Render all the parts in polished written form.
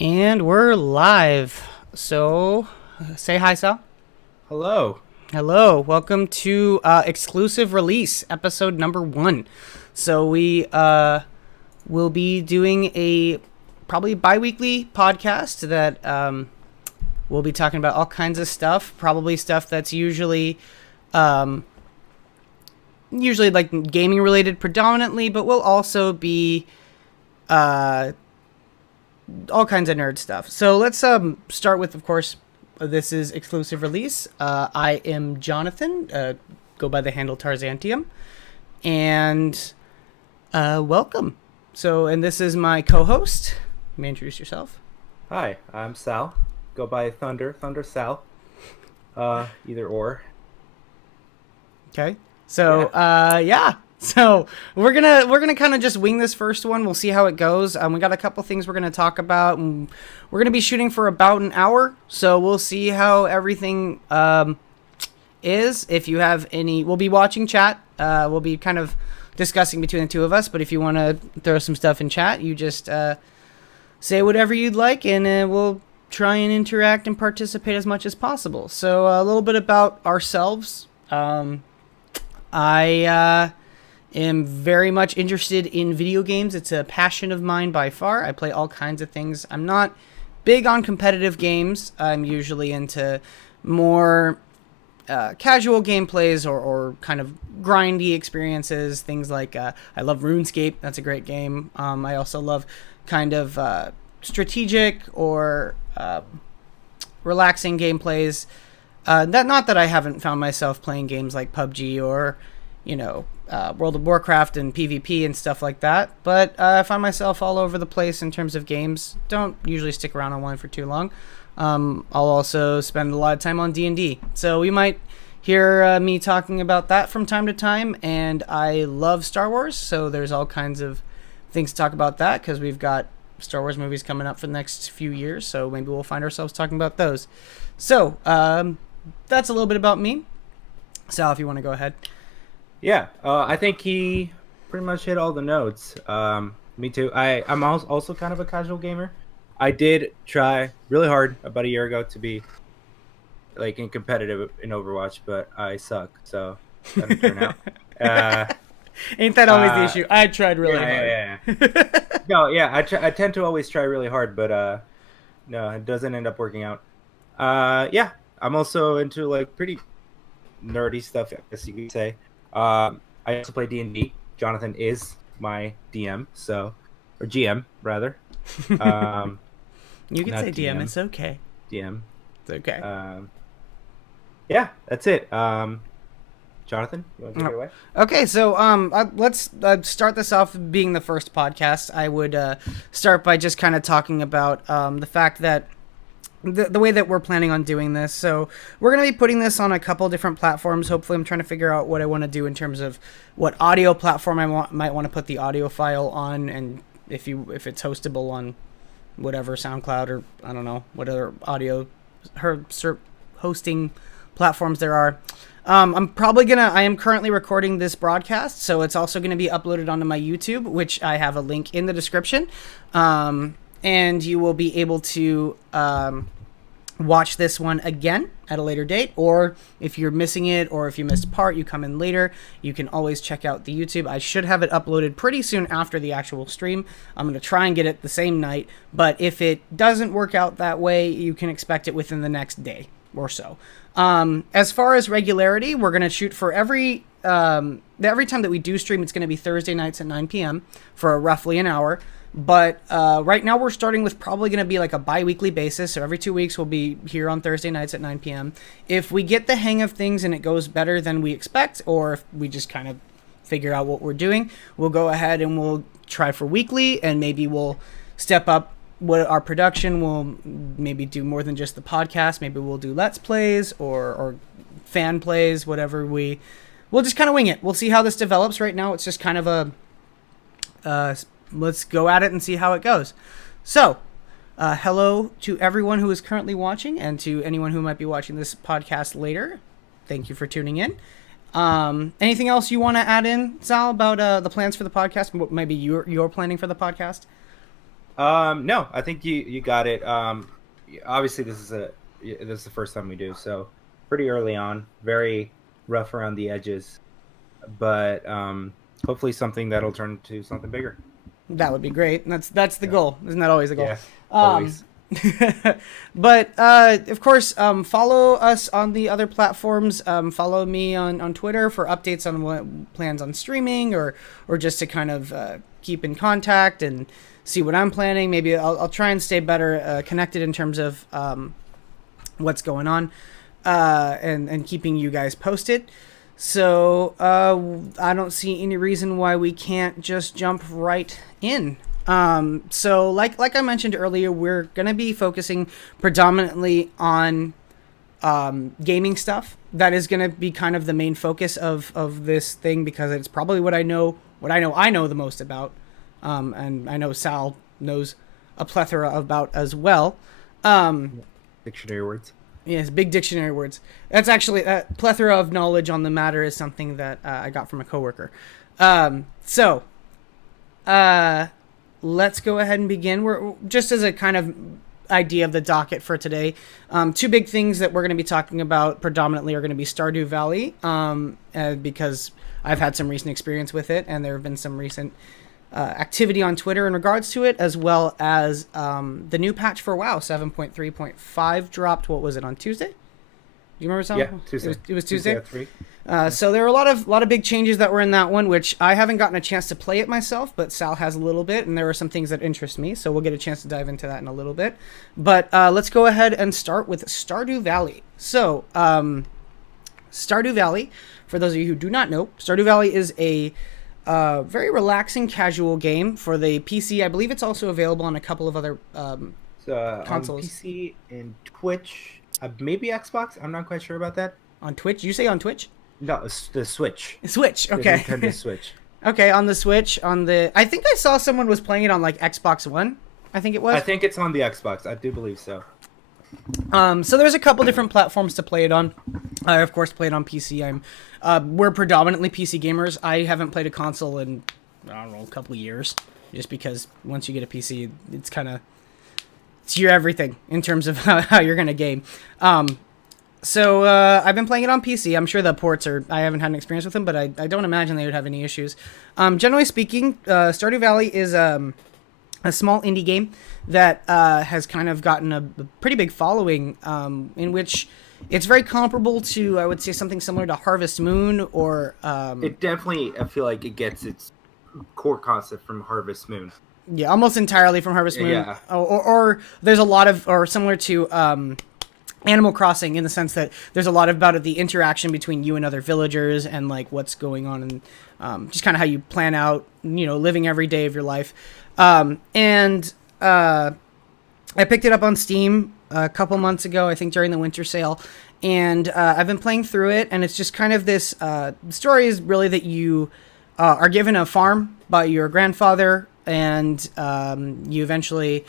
And we're live. So, say hi, Sal. Hello. Hello. Welcome to exclusive release, episode number 1. So, we will be doing a probably bi weekly podcast that we'll be talking about all kinds of stuff. Probably stuff that's um, usually like gaming related predominantly, but we'll also be uh, all kinds of nerd stuff. So let's start with, of course, this is exclusive release. I am Jonathan, go by the handle Tarzantium, and welcome. So, and this is my co-host. You may introduce yourself. Hi, I'm Sal. Go by Thunder Sal. Either or. Okay. So, Yeah. yeah. So we're gonna kind of just wing this first one. We'll see how it goes. We got a couple things we're gonna talk about, and we're gonna be shooting for about an hour. So we'll see how everything is. If you have any, we'll be watching chat. We'll be kind of discussing between the two of us. But if you want to throw some stuff in chat, you just say whatever you'd like, and we'll try and interact and participate as much as possible. So a little bit about ourselves. I am very much interested in video games. It's a passion of mine by far. I play all kinds of things. I'm not big on competitive games. I'm usually into more casual gameplays or kind of grindy experiences. Things like I love RuneScape. That's a great game. I also love kind of strategic or relaxing gameplays. Not that I haven't found myself playing games like PUBG or, World of Warcraft and PvP and stuff like that. But I find myself all over the place in terms of games. Don't usually stick around on one for too long. I'll also spend a lot of time on D&D. So you might hear me talking about that from time to time. And I love Star Wars, so there's all kinds of things to talk about that because we've got Star Wars movies coming up for the next few years. So maybe we'll find ourselves talking about those. So that's a little bit about me. Sal, if you want to go ahead. Yeah. I think he pretty much hit all the notes. Me too. I'm also kind of a casual gamer. I did try really hard about a year ago to be like in competitive in Overwatch, but I suck. So that didn't turn out. Uh, Ain't that always the uh, issue? I tried really hard. yeah. No, yeah. I tend to always try really hard, but no, it doesn't end up working out. Yeah. I'm also into like pretty nerdy stuff, I guess you could say. I also play D&D. Jonathan is my DM, or GM rather. Um, You can not say DM. DM, It's okay. DM. It's okay. Yeah, that's it. Jonathan, you want to take it away? Okay, so let's start this off being the first podcast. I would start by just kind of talking about the fact that the way that we're planning on doing this. So we're going to be putting this on a couple different platforms. Hopefully I'm trying to figure out what I want to do in terms of what audio platform might want to put the audio file on, and if it's hostable on whatever SoundCloud or I don't know what other audio hosting platforms there are. I am currently recording this broadcast, so it's also going to be uploaded onto my YouTube, which I have a link in the description. And you will be able to watch this one again at a later date, or if you're missing it, or if you missed a part, you come in later, you can always check out the YouTube. I should have it uploaded pretty soon after the actual stream. I'm going to try and get it the same night, but if it doesn't work out that way, you can expect it within the next day or so. As far as regularity, we're going to shoot for every time that we do stream, it's going to be Thursday nights at 9 p.m. for roughly an hour. But right now we're starting with probably going to be like a bi-weekly basis. So every 2 weeks we'll be here on Thursday nights at 9 p.m. If we get the hang of things and it goes better than we expect, or if we just kind of figure out what we're doing, we'll go ahead and we'll try for weekly, and maybe we'll step up what our production. Will maybe do more than just the podcast. Maybe we'll do Let's Plays or fan plays, whatever. We'll just kind of wing it. We'll see how this develops. Right now it's just kind of a let's go at it and see how it goes. So, hello to everyone who is currently watching, and to anyone who might be watching this podcast later. Thank you for tuning in. Anything else you want to add in, Sal, about the plans for the podcast? What maybe you're planning for the podcast? No, I think you got it. Obviously this is the first time we do, so pretty early on, very rough around the edges, but hopefully something that'll turn to something bigger. That would be great. That's the Yeah, goal. Isn't that always the goal? yeah, Um, always. but of course, follow us on the other platforms. Follow me on Twitter for updates on what plans on streaming, or just to kind of keep in contact and see what I'm planning. Maybe I'll try and stay better connected in terms of what's going on, and keeping you guys posted. So I don't see any reason why we can't just jump right in. So like I mentioned earlier, we're gonna be focusing predominantly on gaming stuff. That is gonna be kind of the main focus of this thing, because it's probably what I know the most about, and I know Sal knows a plethora about as well. Um, Dictionary words. Yes, big dictionary words. That's actually a plethora of knowledge on the matter is something that I got from a coworker. So, let's go ahead and begin. We're just as a kind of idea of the docket for today. Two big things that we're going to be talking about predominantly are going to be Stardew Valley, because I've had some recent experience with it, and there have been some recent activity on Twitter in regards to it, as well as the new patch for WoW 7.3.5 dropped. What was it, on Tuesday? Do you remember something? Yeah, Tuesday. It was Tuesday. At 3. So there were a lot of big changes that were in that one, which I haven't gotten a chance to play it myself, but Sal has a little bit, and there are some things that interest me. So we'll get a chance to dive into that in a little bit. But let's go ahead and start with Stardew Valley. So Stardew Valley, for those of you who do not know, Stardew Valley is a very relaxing, casual game for the PC. I believe it's also available on a couple of other consoles. On PC and Twitch, maybe Xbox. I'm not quite sure about that. On Twitch? You say on Twitch? No, it's the Switch. Switch, The okay. Nintendo Switch. Okay, on the Switch, I think I saw someone was playing it on like Xbox One. I think it was. I think it's on the Xbox. I do believe so. So there's a couple different platforms to play it on. I of course play it on PC. We're predominantly PC gamers. I haven't played a console in, I don't know, a couple of years, just because once you get a PC, it's your everything in terms of how you're gonna game. So I've been playing it on PC. I'm sure the ports I haven't had an experience with them, but I don't imagine they would have any issues. Generally speaking, Stardew Valley is a small indie game that has kind of gotten a pretty big following, in which it's very comparable to, I would say, something similar to Harvest Moon, or It definitely, I feel like it gets its core concept from Harvest Moon. yeah, almost entirely from Harvest Moon. Yeah. Or there's a lot of, or similar to Animal Crossing, in the sense that there's a lot about the interaction between you and other villagers, and like what's going on, and just kind of how you plan out, living every day of your life. And I picked it up on Steam a couple months ago, I think during the winter sale, and I've been playing through it, and it's just kind of this, the story is really that you are given a farm by your grandfather, and you eventually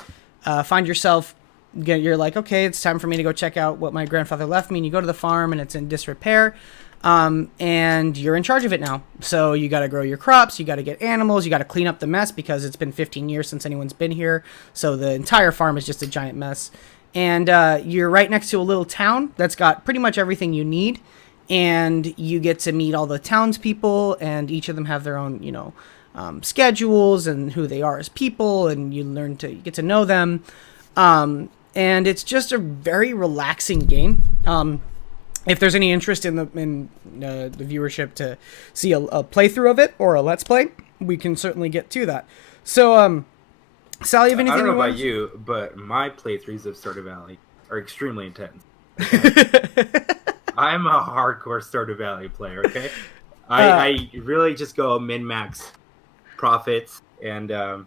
find yourself, you're like, okay, it's time for me to go check out what my grandfather left me, and you go to the farm, and it's in disrepair. And you're in charge of it now. So you got to grow your crops, you got to get animals, you got to clean up the mess, because it's been 15 years since anyone's been here. So the entire farm is just a giant mess. And you're right next to a little town that's got pretty much everything you need. And you get to meet all the townspeople, and each of them have their own, schedules and who they are as people, and you get to know them. And it's just a very relaxing game. If there's any interest in the viewership to see a playthrough of it or a let's play, we can certainly get to that. So, Sal, you have anything? I don't know about you, but my playthroughs of Stardew Valley are extremely intense. Okay? I'm a hardcore Stardew Valley player. Okay, I really just go min-max profits, and I've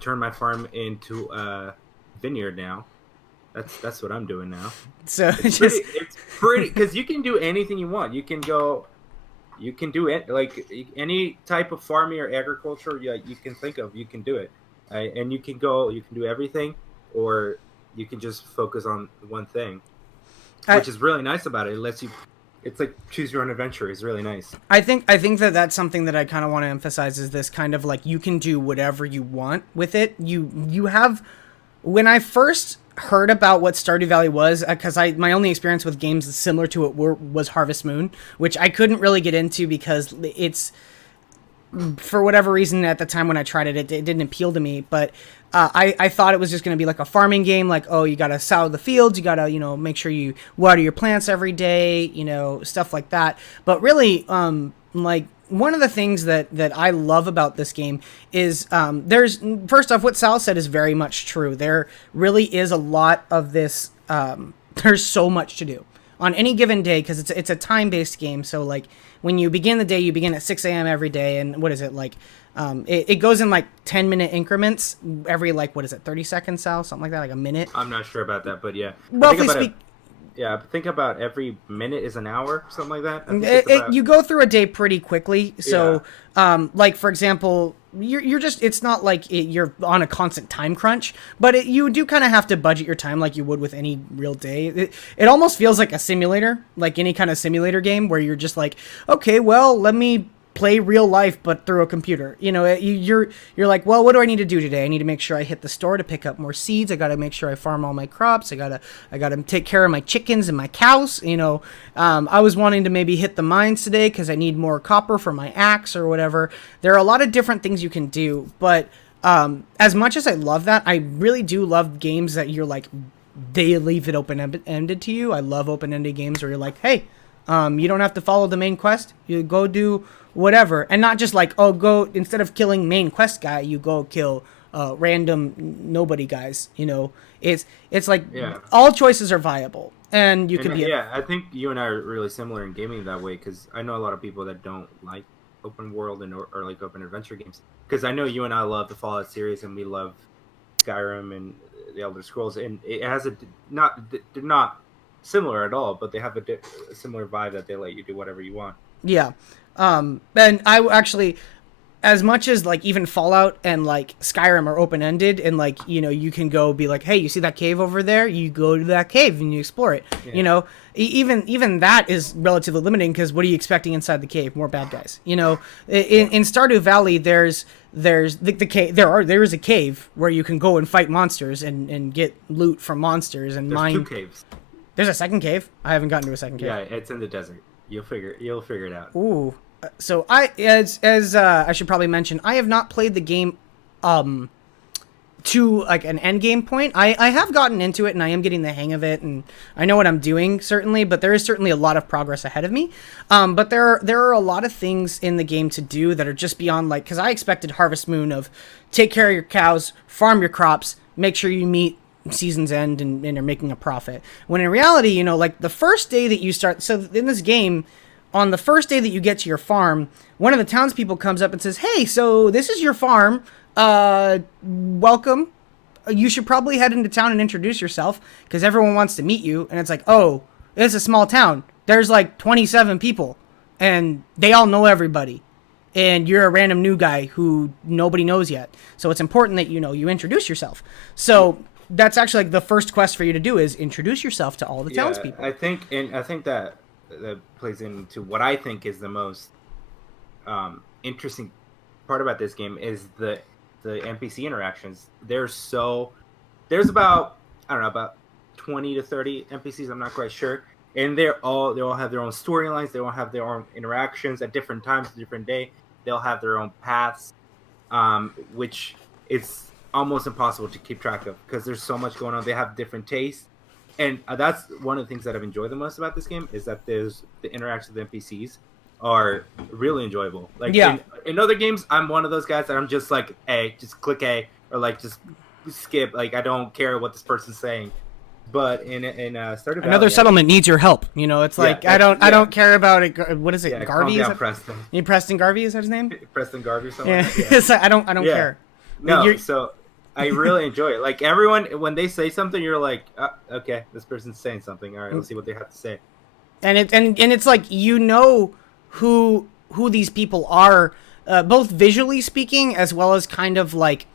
turned my farm into a vineyard now. That's what I'm doing now. So it's pretty, because you can do anything you want. You can do it, like any type of farming or agriculture you can think of. You can do it, and you can do everything, or you can just focus on one thing, which is really nice about it. It lets you it's like choose your own adventure is really nice. I think that that's something that I kind of want to emphasize is this kind of like you can do whatever you want with it. You have when I first heard about what Stardew Valley was, because I my only experience with games similar to it was Harvest Moon, which I couldn't really get into because it's for whatever reason at the time when I tried it, it didn't appeal to me. But I thought it was just going to be like a farming game, like, oh, you got to sow the fields, you got to, make sure you water your plants every day, stuff like that. But really, like, one of the things that I love about this game is there's, first off, what Sal said is very much true. There really is a lot of this, there's so much to do on any given day because it's a time-based game. So, like, when you begin the day, you begin at 6 a.m. every day, and what is it, like, it goes in, like, 10-minute increments every, like, 30 seconds, Sal? Something like that, like a minute? I'm not sure about that, but yeah. Roughly speaking. Yeah, think about every minute is an hour, something like that. You go through a day pretty quickly. So, yeah. Like, for example, you're just, it's not like you're on a constant time crunch, but you do kind of have to budget your time like you would with any real day. It almost feels like a simulator, like any kind of simulator game where you're just like, okay, well, let me play real life but through a computer. You're like, well, what do I need to do today? I need to make sure I hit the store to pick up more seeds. I got to make sure I farm all my crops. I got to take care of my chickens and my cows. I was wanting to maybe hit the mines today because I need more copper for my axe or whatever. There are a lot of different things you can do, but as much as I love that, I really do love games that you're like, they leave it open-ended to you. I love open-ended games where you're like, hey, you don't have to follow the main quest. You go do whatever, and not just like, oh, go, instead of killing main quest guy, you go kill random nobody guys. It's like, yeah, all choices are viable, and you could be. Yeah, I think you and I are really similar in gaming that way, because I know a lot of people that don't like open world or like open adventure games, because I know you and I love the Fallout series, and we love Skyrim and the Elder Scrolls, and it has they're not similar at all, but they have a similar vibe that they let you do whatever you want. Yeah. And I actually, as much as like even Fallout and like Skyrim are open-ended, and like, you can go be like, hey, you see that cave over there? You go to that cave and you explore it. Yeah. Even that is relatively limiting, because what are you expecting inside the cave? More bad guys. In Stardew Valley, there's the cave. There is a cave where you can go and fight monsters and get loot from monsters and mine. There's 2 caves. There's a second cave? I haven't gotten to a second cave. Yeah, it's in the desert. You'll figure it out. Ooh. So I should probably mention, I have not played the game to like an end game point. I have gotten into it, and I am getting the hang of it, and I know what I'm doing, certainly, but there is certainly a lot of progress ahead of me. But there are a lot of things in the game to do that are just beyond, like, because I expected Harvest Moon of take care of your cows, farm your crops, make sure you meet season's end and are making a profit, when in reality, like the first day that you start, so in this game, on the first day that you get to your farm, one of the townspeople comes up and says, hey, so this is your farm, welcome, you should probably head into town and introduce yourself because everyone wants to meet you. And it's like, oh, it's a small town, there's like 27 people and they all know everybody, and you're a random new guy who nobody knows yet, so it's important that you introduce yourself. So that's actually like the first quest for you to do is introduce yourself to all the townspeople. I think that plays into what I think is the most interesting part about this game is the NPC interactions. There's about 20 to 30 NPCs. I'm not quite sure, and they all have their own storylines. They all have their own interactions at different times, different day. They'll have their own paths, which is almost impossible to keep track of because there's so much going on. They have different tastes, and that's one of the things that I've enjoyed the most about this game is that there's the interactions with NPCs are really enjoyable. Like, yeah, in other games, I'm one of those guys that I'm just like, hey, just click A, or like just skip. Like, I don't care what this person's saying. But in Stardew Valley, another settlement needs your help. It's like, I don't care about it. What is it? Yeah, Garvey? Calm down, Preston. Preston Garvey, is that his name? Preston Garvey or something. Yeah. Like that. It's like, I don't care. No, so I really enjoy it. Like, everyone, when they say something, you're like, okay, this person's saying something. All right, let's see what they have to say. And it's like, who these people are, both visually speaking as well as kind of like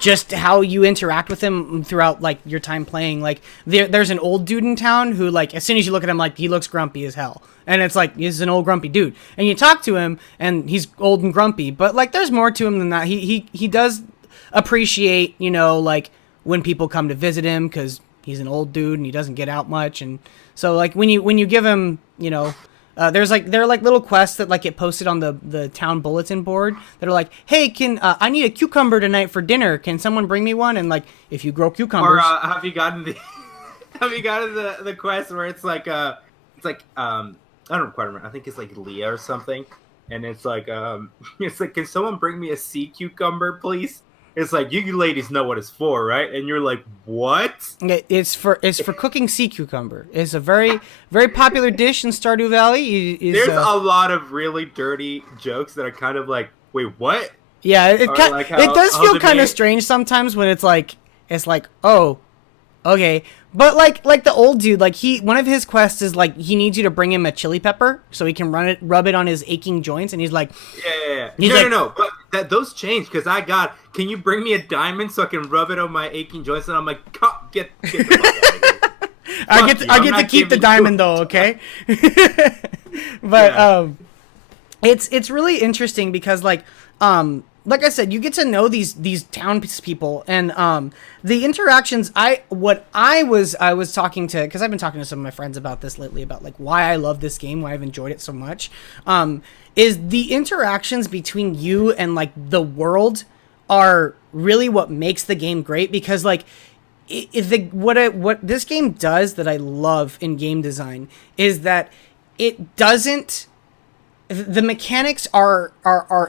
just how you interact with him throughout like your time playing. Like there's an old dude in town who like as soon as you look at him, like he looks grumpy as hell, and it's like he's an old grumpy dude, and you talk to him and he's old and grumpy, but like there's more to him than that. He does appreciate, you know, like when people come to visit him because he's an old dude and he doesn't get out much. And so like when you give him, you know, there are like little quests that like get posted on the town bulletin board that are like, hey, can I need a cucumber tonight for dinner, can someone bring me one? And like if you grow cucumbers, or have you gotten the quest where it's like I don't quite remember, I think it's like Leah or something, and it's like can someone bring me a sea cucumber please? It's like, you ladies know what it's for, right? And you're like, what? It's for cooking sea cucumber. It's a very, very popular dish in Stardew Valley. There's a lot of really dirty jokes that are kind of like, wait, what? Yeah, it does feel kind of strange sometimes when it's like, oh, okay. But like the old dude, like one of his quests is like he needs you to bring him a chili pepper so he can rub it on his aching joints, and he's like, yeah. No, but those change because can you bring me a diamond so I can rub it on my aching joints? And I'm like, get the fuck out of here. I get to keep the diamond though, okay? But yeah. It's really interesting because like I said, you get to know these townspeople, and the interactions. I was talking to, because I've been talking to some of my friends about this lately, about like why I love this game, why I've enjoyed it so much. Is the interactions between you and like the world are really what makes the game great, because like what this game does that I love in game design is that it doesn't. The mechanics are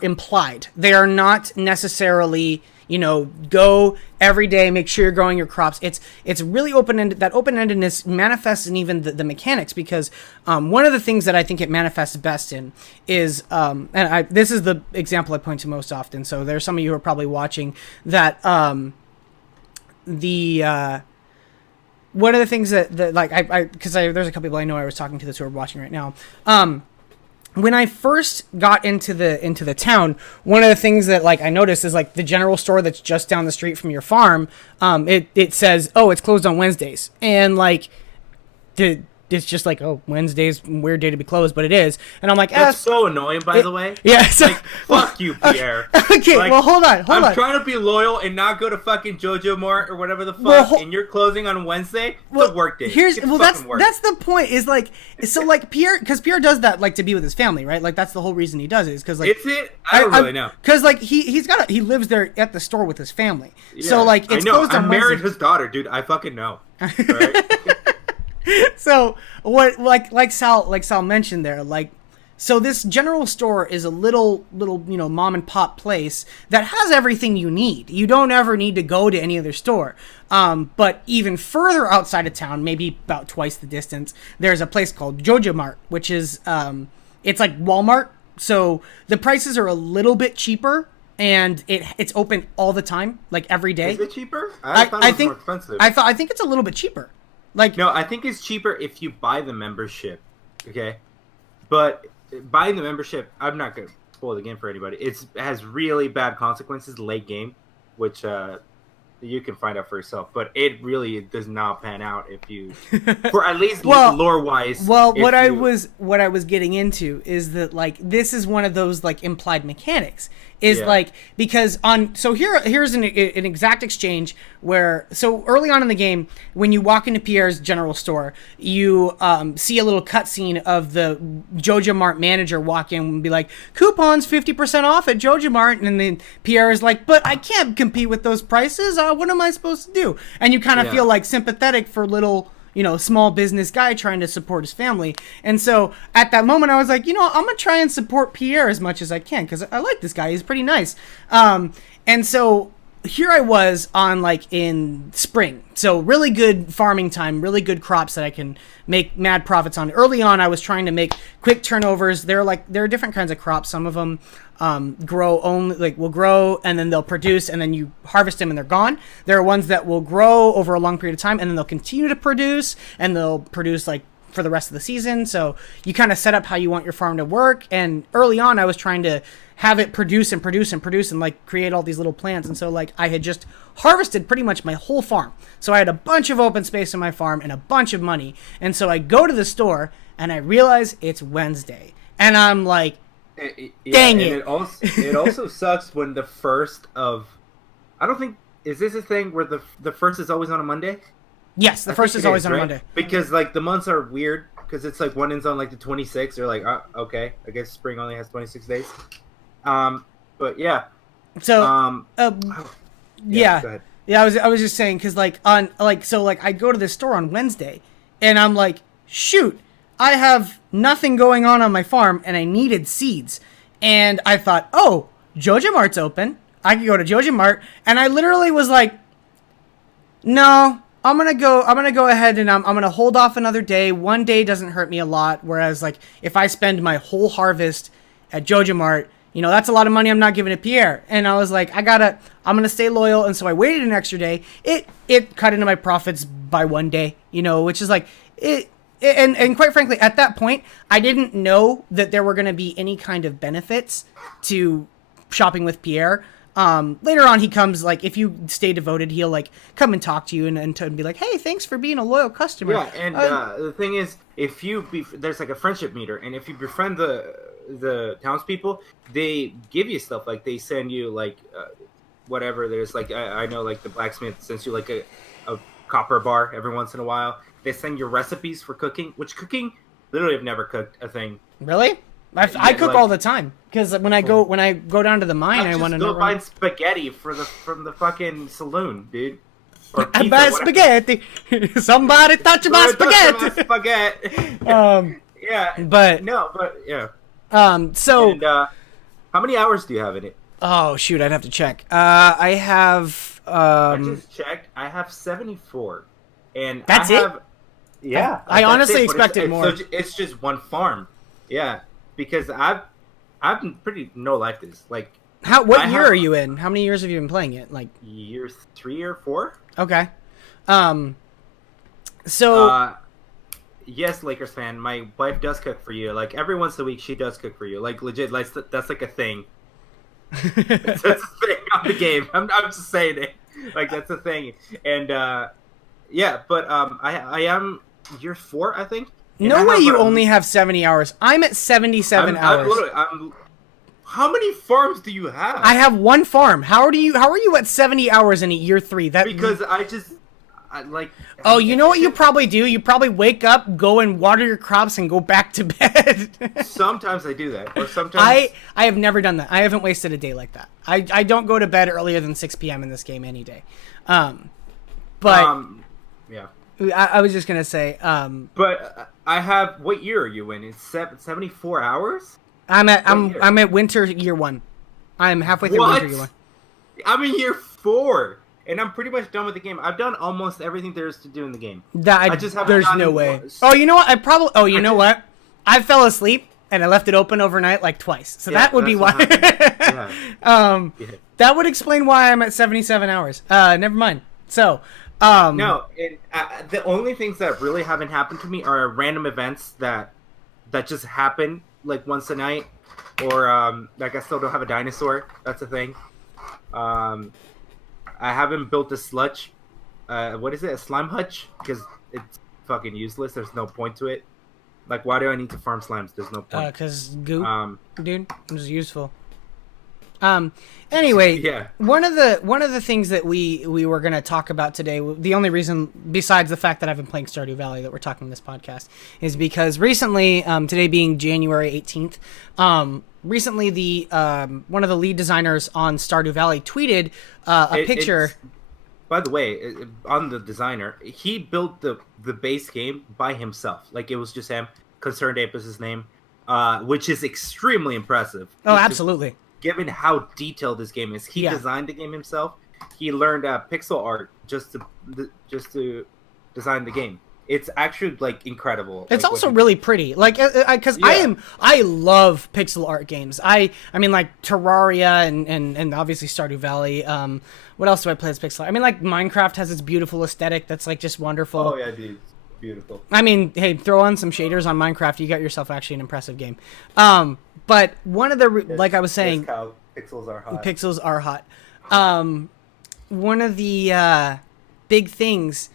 implied. They are not necessarily, you know, go every day, make sure you're growing your crops. It's really open-ended. That open-endedness manifests in even the mechanics, because one of the things that I think it manifests best in is, this is the example I point to most often. So there's some of you who are probably watching that one of the things that like because there's a couple people I know I was talking to this who are watching right now. When I first got into the town, one of the things that like I noticed is like the general store that's just down the street from your farm, it says, oh, it's closed on Wednesdays, and like it's just like, oh, Wednesday's weird day to be closed, but it is. And I'm like, that's so annoying, by the way. Yeah. So, like, fuck you, Pierre. Okay, like, well, hold on. I'm trying to be loyal and not go to fucking Jojo Mart or whatever the fuck, and you're closing on Wednesday. It's a work day. That's the point. Is like, so like Pierre, because Pierre does that like to be with his family, right? Like that's the whole reason he does it, is because like, it's it. I don't really know. Because like he lives there at the store with his family. Yeah, so like it's closed on Wednesday. I married his daughter, dude. I fucking know. Right? So what, like Sal mentioned there, like, so this general store is a little you know mom and pop place that has everything you need. You don't ever need to go to any other store. But even further outside of town, maybe about twice the distance, there's a place called Jojo Mart, which is it's like Walmart. So the prices are a little bit cheaper, and it's open all the time, like every day. Is it cheaper? I thought it was more expensive. I think it's a little bit cheaper. Like, no, I think it's cheaper if you buy the membership, okay? But buying the membership, I'm not going to spoil the game for anybody. It has really bad consequences late game, which you can find out for yourself. But it really does not pan out if you, for at least lore-wise. Well, what I was getting into is that like this is one of those like implied mechanics. Is like, because here's an exact exchange where, so early on in the game, when you walk into Pierre's general store, you see a little cutscene of the Jojo Mart manager walk in and be like, coupons 50% off at Jojo Mart, and then Pierre is like, but I can't compete with those prices. What am I supposed to do? And you kind of feel like sympathetic for little, you know, small business guy trying to support his family. And so at that moment I was like, you know, I'm gonna try and support Pierre as much as I can, because I like this guy, he's pretty nice. And so here I was on like in spring, so really good farming time, really good crops that I can make mad profits on. Early on I was trying to make quick turnovers. There are different kinds of crops. Some of them will grow and then they'll produce, and then you harvest them and they're gone. There are ones that will grow over a long period of time and then they'll continue to produce, and they'll produce like for the rest of the season. So you kind of set up how you want your farm to work. And early on, I was trying to have it produce and produce and produce and like create all these little plants. And so like I had just harvested pretty much my whole farm. So I had a bunch of open space in my farm and a bunch of money. And so I go to the store and I realize it's Wednesday. And I'm like, dang it. It also sucks when the first of, I don't think, is this a thing where the first is always on a Monday? Yes, the first is always on a Monday. Because like the months are weird because it's like one ends on like the 26th. You're like, okay, I guess spring only has 26 days. But yeah. So, yeah. Go ahead. Yeah, I was just saying because like on like so like I go to the store on Wednesday, and I'm like, shoot, I have nothing going on my farm, and I needed seeds, and I thought, oh, Joja Mart's open. I could go to Joja Mart, and I literally was like, no, I'm gonna go ahead and I'm gonna hold off another day. One day doesn't hurt me a lot, whereas like if I spend my whole harvest at Joja Mart, you know, that's a lot of money I'm not giving to Pierre. And I was like, I'm going to stay loyal. And so I waited an extra day. It cut into my profits by one day, you know, which is like, and quite frankly, at that point, I didn't know that there were going to be any kind of benefits to shopping with Pierre. Later on, he comes, like, if you stay devoted, he'll, like, come and talk to you and be like, hey, thanks for being a loyal customer. Yeah, and the thing is, if there's, like, a friendship meter, and if you befriend the townspeople, they give you stuff. Like, they send you, like, whatever. There's, like, I know, like, the blacksmith sends you, like, a copper bar every once in a while. They send you recipes for cooking, which cooking, literally, I've never cooked a thing. Really? I cook all the time because when I go down to the mine, I want to go find spaghetti from the fucking saloon, dude. I buy spaghetti. Somebody touch my spaghetti. Yeah, but yeah. So and, how many hours do you have in it? Oh shoot, I'd have to check. I have. I just checked. I have 74, and that's it. Yeah, I honestly expected more. It's just one farm. Yeah. Because I've pretty no life this. Like what year are you in? How many years have you been playing it? Like year 3 or 4? Okay. So yes, Lakers fan, my wife does cook for you. Like every once a week she does cook for you. Like legit, like that's like a thing. That's a thing on the game. I'm just saying it. Like that's a thing. And yeah, but I am year 4, I think. No way you only have 70 hours. I'm at 77 hours. How many farms do you have? I have one farm. How are you at 70 hours in a year 3? Because Oh, you know what you probably do? You probably wake up, go and water your crops, and go back to bed. Sometimes I do that. Or sometimes I have never done that. I haven't wasted a day like that. I don't go to bed earlier than 6 p.m. in this game any day. Yeah. I was just gonna say, but I have. What year are you in? It's 74 hours. I'm at winter year 1. I'm halfway through winter year 1. I'm in year 4, and I'm pretty much done with the game. I've done almost everything there is to do in the game. I just there's no way. Oh, you know what? What? I fell asleep and I left it open overnight like twice. So that would be why. Yeah. That would explain why I'm at 77 hours. Never mind. So. No, the only things that really haven't happened to me are random events that just happen like once a night, or like I still don't have a dinosaur. That's a thing. I haven't built a sludge. What is it? A slime hutch? Because it's fucking useless. There's no point to it. Like, why do I need to farm slimes? There's no point. Because goop, dude, is useful. Anyway, yeah. One of the things that we were going to talk about today, the only reason besides the fact that I've been playing Stardew Valley that we're talking this podcast, is because recently, today being January 18th, recently the one of the lead designers on Stardew Valley tweeted a picture. By the way, on the designer, he built the base game by himself. Like, it was just him. Concerned Ape is his name, which is extremely impressive. Oh, absolutely. Given how detailed this game is, he designed the game himself. He learned pixel art just to design the game. It's actually like incredible. It's like, also really pretty. Like, because I love pixel art games. I mean, like Terraria and obviously Stardew Valley. What else do I play as pixel art? I mean, like Minecraft has its beautiful aesthetic that's like just wonderful. Oh yeah, dude. Beautiful. I mean, hey, throw on some shaders on Minecraft, you got yourself actually an impressive game. But one of the Yes, like I was saying, yes, Kyle, pixels are hot. pixels are hot. One of the big things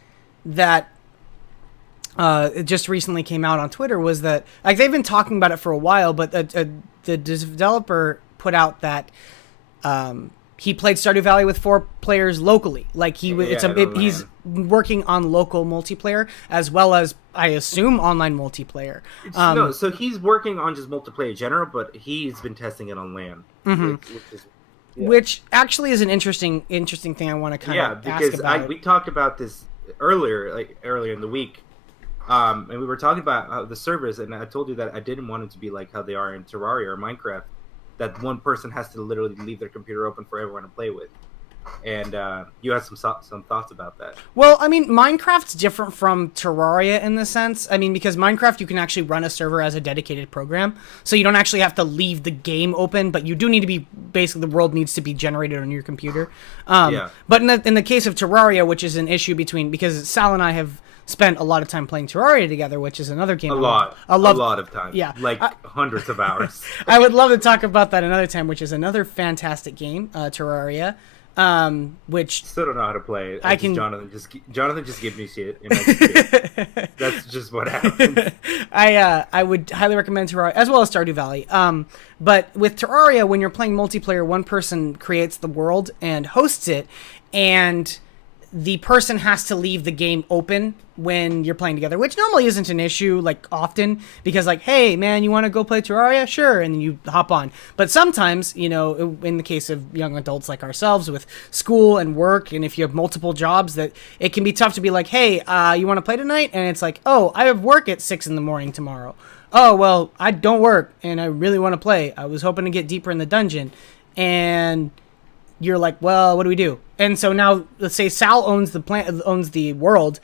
that it just recently came out on Twitter was that like they've been talking about it for a while, but the developer put out that he played Stardew Valley with 4 players locally. Like he's working on local multiplayer as well as I assume online multiplayer. No, so he's working on just multiplayer in general, but he's been testing it on LAN, which actually is an interesting thing I want to kind of ask about. We talked about this earlier in the week. And we were talking about how the servers, and I told you that I didn't want it to be like how they are in Terraria or Minecraft, that one person has to literally leave their computer open for everyone to play with. And you had some thoughts about that. Well, I mean, Minecraft's different from Terraria in the sense. I mean, because Minecraft, you can actually run a server as a dedicated program, so you don't actually have to leave the game open, but you do need to be, basically, the world needs to be generated on your computer. But in the case of Terraria, which is an issue because Sal and I have spent a lot of time playing Terraria together, which is another game. A lot of time. Yeah. Like hundreds of hours. I would love to talk about that another time, which is another fantastic game, Terraria. Which still don't know how to play it. Jonathan just give me shit. And that's just what happens. I would highly recommend Terraria as well as Stardew Valley. But with Terraria, when you're playing multiplayer, one person creates the world and hosts it, and the person has to leave the game open when you're playing together, which normally isn't an issue, like, often, because, like, hey, man, you want to go play Terraria? Sure, and then you hop on. But sometimes, you know, in the case of young adults like ourselves with school and work, and if you have multiple jobs, that it can be tough to be like, hey, you want to play tonight? And it's like, oh, I have work at 6 a.m. tomorrow. Oh, well, I don't work, and I really want to play. I was hoping to get deeper in the dungeon, and you're like, well, what do we do? And so now, let's say Sal owns the world.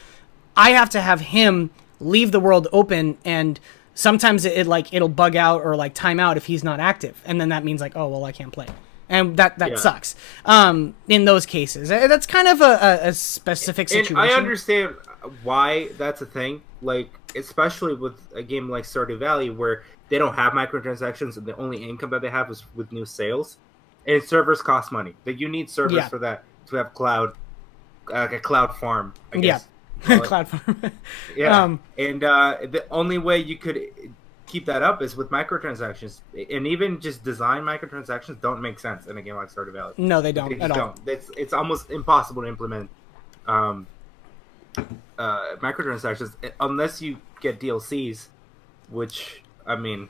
I have to have him leave the world open, and sometimes it'll bug out or like time out if he's not active, and then that means like, oh well, I can't play, and that sucks. In those cases, that's kind of a specific situation. And I understand why that's a thing, like especially with a game like Stardew Valley where they don't have microtransactions and the only income that they have is with new sales. And servers cost money. That you need servers for that to have cloud, like a cloud farm. I guess. Cloud farm. Yeah. And the only way you could keep that up is with microtransactions, and even just design microtransactions don't make sense in a game like Stardew Valley. No, they don't at all. It's almost impossible to implement microtransactions unless you get DLCs, which I mean,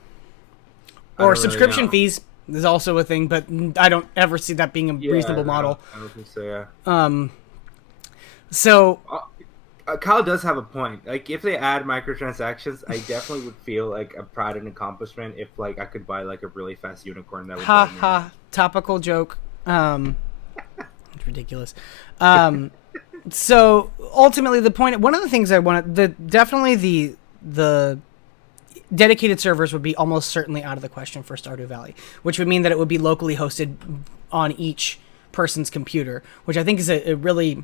or subscription fees. Is also a thing, but I don't ever see that being a reasonable model. I don't think so, yeah. So... Kyle does have a point. Like, if they add microtransactions, I definitely would feel like a pride and accomplishment if, like, I could buy, like, a really fast unicorn that would... Topical joke. It's ridiculous. So, ultimately, one of the things I wanted... Definitely the dedicated servers would be almost certainly out of the question for Stardew Valley, which would mean that it would be locally hosted on each person's computer, which I think is a really,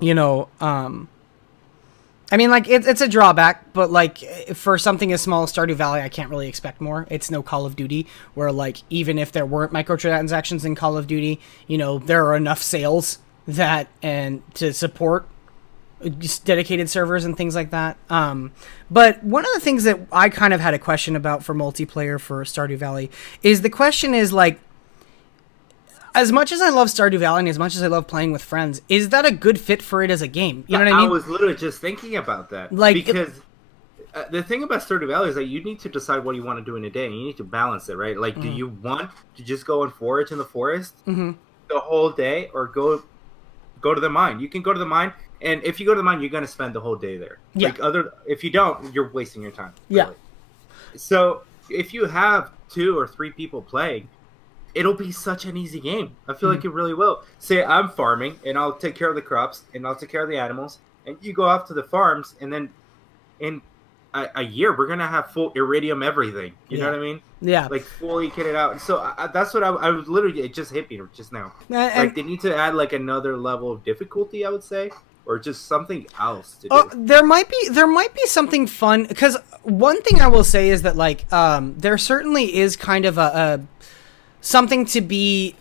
you know, I mean, like, it's a drawback, but, like, for something as small as Stardew Valley, I can't really expect more. It's no Call of Duty, where, like, even if there weren't microtransactions in Call of Duty, you know, there are enough sales and to support dedicated servers and things like that. But one of the things that I kind of had a question about for multiplayer for Stardew Valley is like, as much as I love Stardew Valley and as much as I love playing with friends, is that a good fit for it as a game? You know what I mean? I was literally just thinking about that. Like, because the thing about Stardew Valley is that you need to decide what you want to do in a day, and you need to balance it, right? Like, do you want to just go and forage in the forest the whole day, or go to the mine? You can go to the mine. And if you go to the mine, you're going to spend the whole day there. Yeah. If you don't, you're wasting your time. Really. Yeah. So if you have 2 or 3 people playing, it'll be such an easy game. I feel like it really will. Say I'm farming, and I'll take care of the crops, and I'll take care of the animals, and you go off to the farms, and then in a year, we're going to have full iridium everything. You know what I mean? Yeah. Like, fully kitted out. So that's what I was literally, it just hit me just now. Like, they need to add, like, another level of difficulty, I would say. or just something else to Oh, do. there might be something fun, because one thing I will say is that like there certainly is kind of a something to be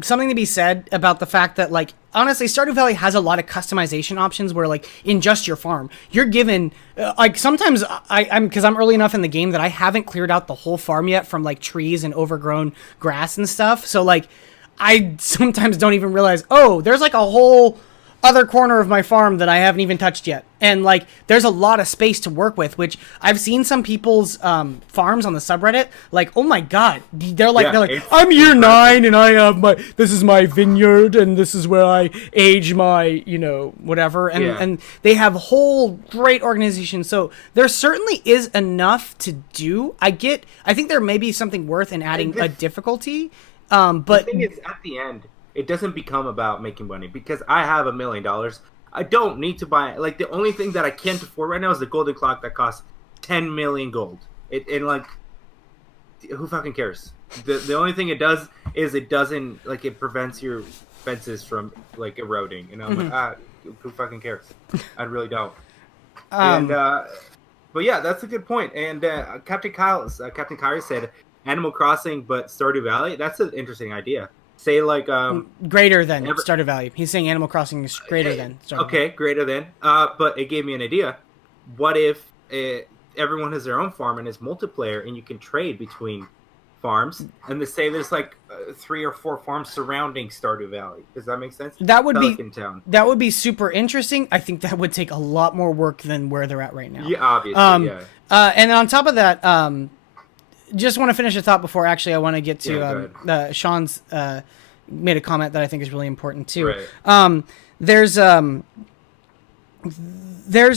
something to be said about the fact that, like, honestly, Stardew Valley has a lot of customization options where, like, in just your farm, you're given like, sometimes I'm because I'm early enough in the game that I haven't cleared out the whole farm yet from like trees and overgrown grass and stuff. So like I sometimes don't even realize, oh, there's like a whole other corner of my farm that I haven't even touched yet. And like there's a lot of space to work with, which I've seen some people's farms on the subreddit, like, oh my god, they're like I'm year 9 and I have this is my vineyard and this is where I age my, whatever, and they have whole great organizations. So there certainly is enough to do. I think there may be something worth in adding a difficulty. But the thing is, at the end, it doesn't become about making money, because I have $1 million. I don't need to buy, like, the only thing that I can't afford right now is the golden clock that costs 10 million gold. And like, who fucking cares? The only thing it does is it doesn't, like, it prevents your fences from like eroding. And I'm like, who fucking cares? I really don't. But yeah, that's a good point. And Captain Kyrie said Animal Crossing, but Stardew Valley. That's an interesting idea. Say like greater than Stardew Valley. He's saying Animal Crossing is greater than Stardew Valley. Greater than. But it gave me an idea. What if everyone has their own farm and it's multiplayer, and you can trade between farms? And they say there's like 3 or 4 farms surrounding Stardew Valley. Does that make sense? That would be super interesting. I think that would take a lot more work than where they're at right now. Yeah, obviously. And on top of that, just want to finish a thought before actually I want to get to Sean's made a comment that I think is really important too. Right. There's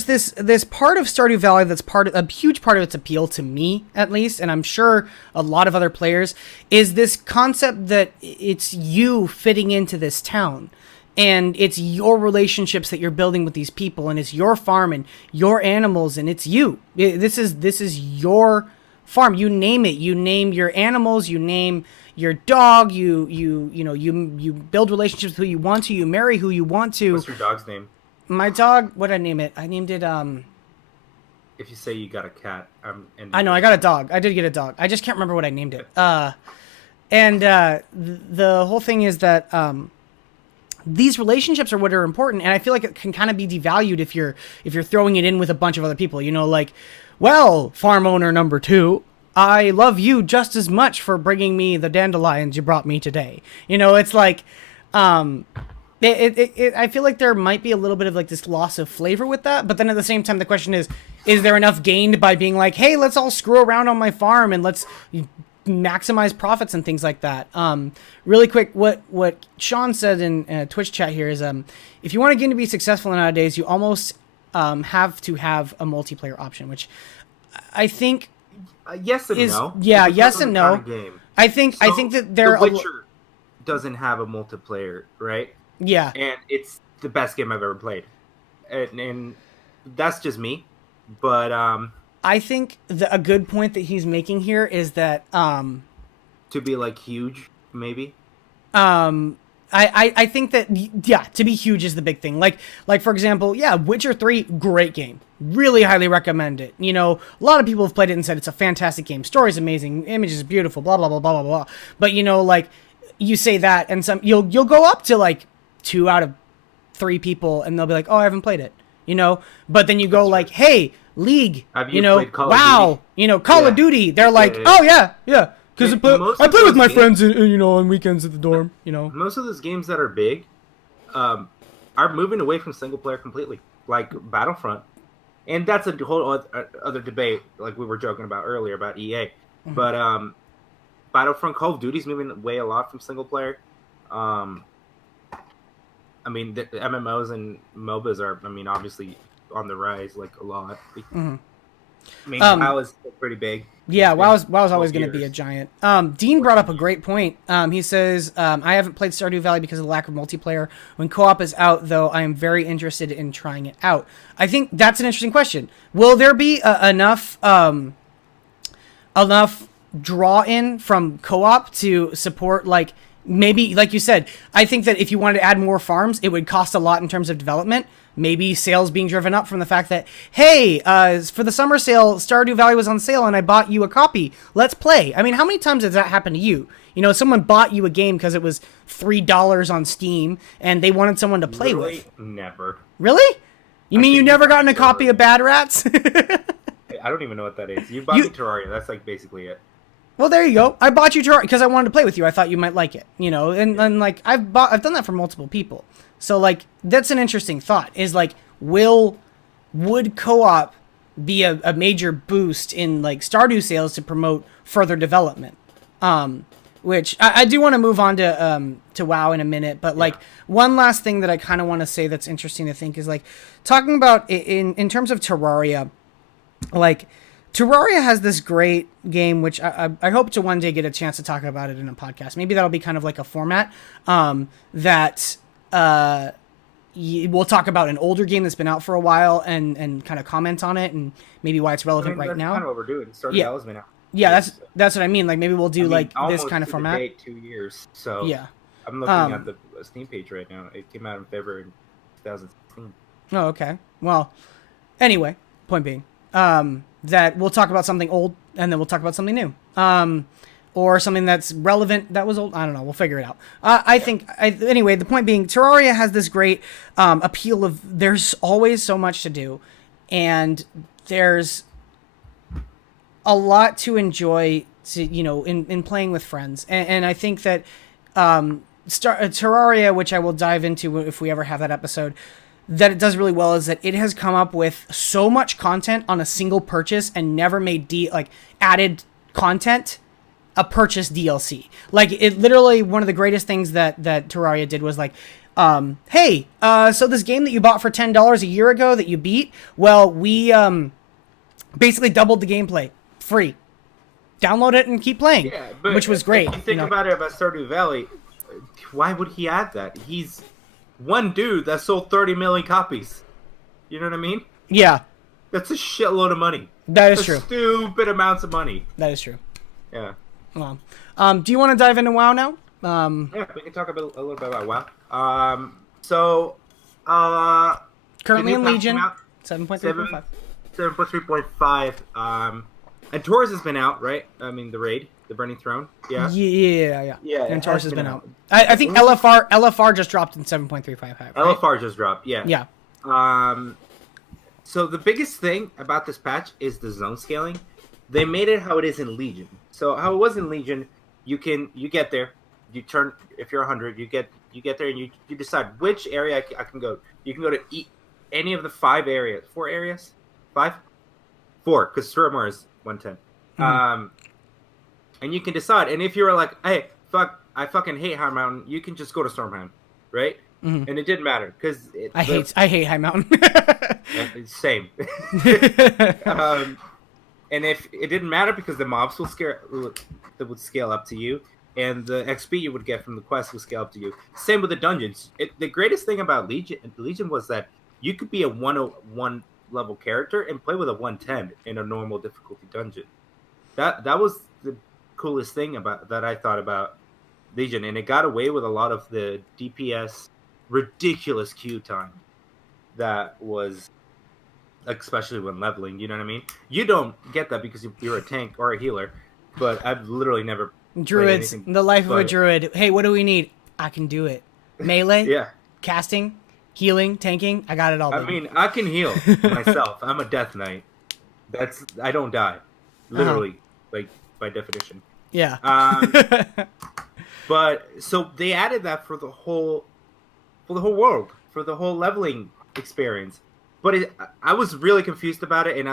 this part of Stardew Valley that's a huge part of its appeal to me, at least, and I'm sure a lot of other players, is this concept that it's you fitting into this town. And it's your relationships that you're building with these people, and it's your farm and your animals, and it's you. This is your farm. You name it. You name your animals. You name your dog. You build relationships with who you want to. You marry who you want to. What's your dog's name? My dog. What did I name it? I named it. If you say you got a cat, I know I got a dog. I did get a dog. I just can't remember what I named it. And the whole thing is that these relationships are what are important, and I feel like it can kind of be devalued if you're throwing it in with a bunch of other people. Like, well, farm owner number 2, I love you just as much for bringing me the dandelions you brought me today. It's like, I feel like there might be a little bit of like this loss of flavor with that. But then at the same time, the question is there enough gained by being like, hey, let's all screw around on my farm and let's maximize profits and things like that. Really quick, what Sean said in Twitch chat here is, if you want a game to be successful nowadays, you almost have to have a multiplayer option, which I think yes and no. Yeah, yes and no. Game. I think that The Witcher doesn't have a multiplayer, right? Yeah, and it's the best game I've ever played, and that's just me. But I think a good point that he's making here is that to be like huge, maybe. I think that, yeah, to be huge is the big thing. Like for example, yeah, Witcher 3, great game. Really highly recommend it. A lot of people have played it and said it's a fantastic game. Story's amazing, images beautiful, blah blah blah blah blah blah. But like you say that, and you'll go up to like 2 out of 3 people, and they'll be like, oh, I haven't played it. But then you go like, hey, League, have you played Call of Duty? Call of Duty. They're like, oh yeah. Because I play with my friends, on weekends at the dorm. Most of those games that are big, are moving away from single player completely, like Battlefront, and that's a whole other debate, like we were joking about earlier about EA. Mm-hmm. But Battlefront, Call of Duty's moving away a lot from single player. The MMOs and MOBAs are, obviously on the rise, like a lot. Mm-hmm. WoW is pretty big. Yeah, WoW's always going to be a giant. Dean brought up a great point. He says, I haven't played Stardew Valley because of the lack of multiplayer. When co-op is out, though, I am very interested in trying it out. I think that's an interesting question. Will there be enough draw-in from co-op to support, like, maybe, like you said, I think that if you wanted to add more farms, it would cost a lot in terms of development. Maybe sales being driven up from the fact that, hey, for the summer sale, Stardew Valley was on sale and I bought you a copy. Let's play. I mean, how many times has that happened to you? You know, someone bought you a game because it was $3 on Steam and they wanted someone to play Literally with. never. Really? You mean you never gotten a copy of Bad Rats? I don't even know what that is. You bought me Terraria. That's like basically it. Well, there you go. I bought you Terraria because I wanted to play with you. I thought you might like it, you know. And like I've done that for multiple people. So like that's an interesting thought. Is like would co-op be a major boost in like Stardew sales to promote further development? Which I do want to move on to WoW in a minute, but like one last thing that I kind of want to say that's interesting to think is like talking about in terms of Terraria, like. Terraria has this great game, which I hope to one day get a chance to talk about it in a podcast. Maybe that'll be kind of like a format that we'll talk about an older game that's been out for a while and kind of comment on it and maybe why it's relevant right now. Kind of overdoing. Stardew been out. Yeah, that's what I mean. Like maybe we'll do like this kind of format. Date, 2 years. So yeah, I'm looking at the Steam page right now. It came out in February 2016. Oh, okay. Well, anyway, point being. That we'll talk about something old and then we'll talk about something new. Or something that's relevant that was old. I don't know. We'll figure it out. Anyway, the point being, Terraria has this great appeal of there's always so much to do and there's a lot to enjoy in playing with friends. And I think that Terraria, which I will dive into if we ever have that episode, that it does really well is that it has come up with so much content on a single purchase and never made added content a purchase DLC. Like it literally one of the greatest things that Terraria did was like, hey, so this game that you bought for $10 a year ago that you beat, well, we basically doubled the gameplay, free. Download it and keep playing, which was great. If you think about it about Stardew Valley, why would he add that? He's one dude that sold 30 million copies. You know what I mean? Yeah. That's a shitload of money. That is true. Stupid amounts of money. That is true. Yeah. Well, do you want to dive into WoW now? Yeah, we can talk a little bit about WoW. Currently in Legion, 7.3.5. 7.3.5. And Taurus has been out, right? I mean, the raid. The Burning Throne, yeah. Yeah. And Taurus has been out. I think LFR just dropped in 7.355. Right? LFR just dropped, yeah. Yeah. So the biggest thing about this patch is the zone scaling. They made it how it is in Legion. So how it was in Legion, you get there, you turn if you're 100, you get there and you decide which area I can go. You can go to any of the 5 areas, 4 areas, 5, 4, because Suramar is 110. Mm-hmm. And you can decide. And if you were like, hey, I fucking hate High Mountain, you can just go to Stormhound, right? Mm-hmm. And it didn't matter because I hate High Mountain. Same. And if it didn't matter because the mobs would scale up to you, and the XP you would get from the quest would scale up to you. Same with the dungeons. The greatest thing about Legion was that you could be a 101 level character and play with a 110 in a normal difficulty dungeon. That was the coolest thing that I thought about Legion, and it got away with a lot of the DPS ridiculous queue time that was, especially when leveling. You know what I mean? You don't get that because you're a tank or a healer, but I've literally never druids the life of a druid. Hey, what do we need? I can do it. Melee, yeah, casting, healing, tanking. I got it all. I mean, I can heal myself. I'm a death knight. I don't die, literally, like by definition. Yeah. But so they added that for the whole world, for the whole leveling experience. But I was really confused about it, and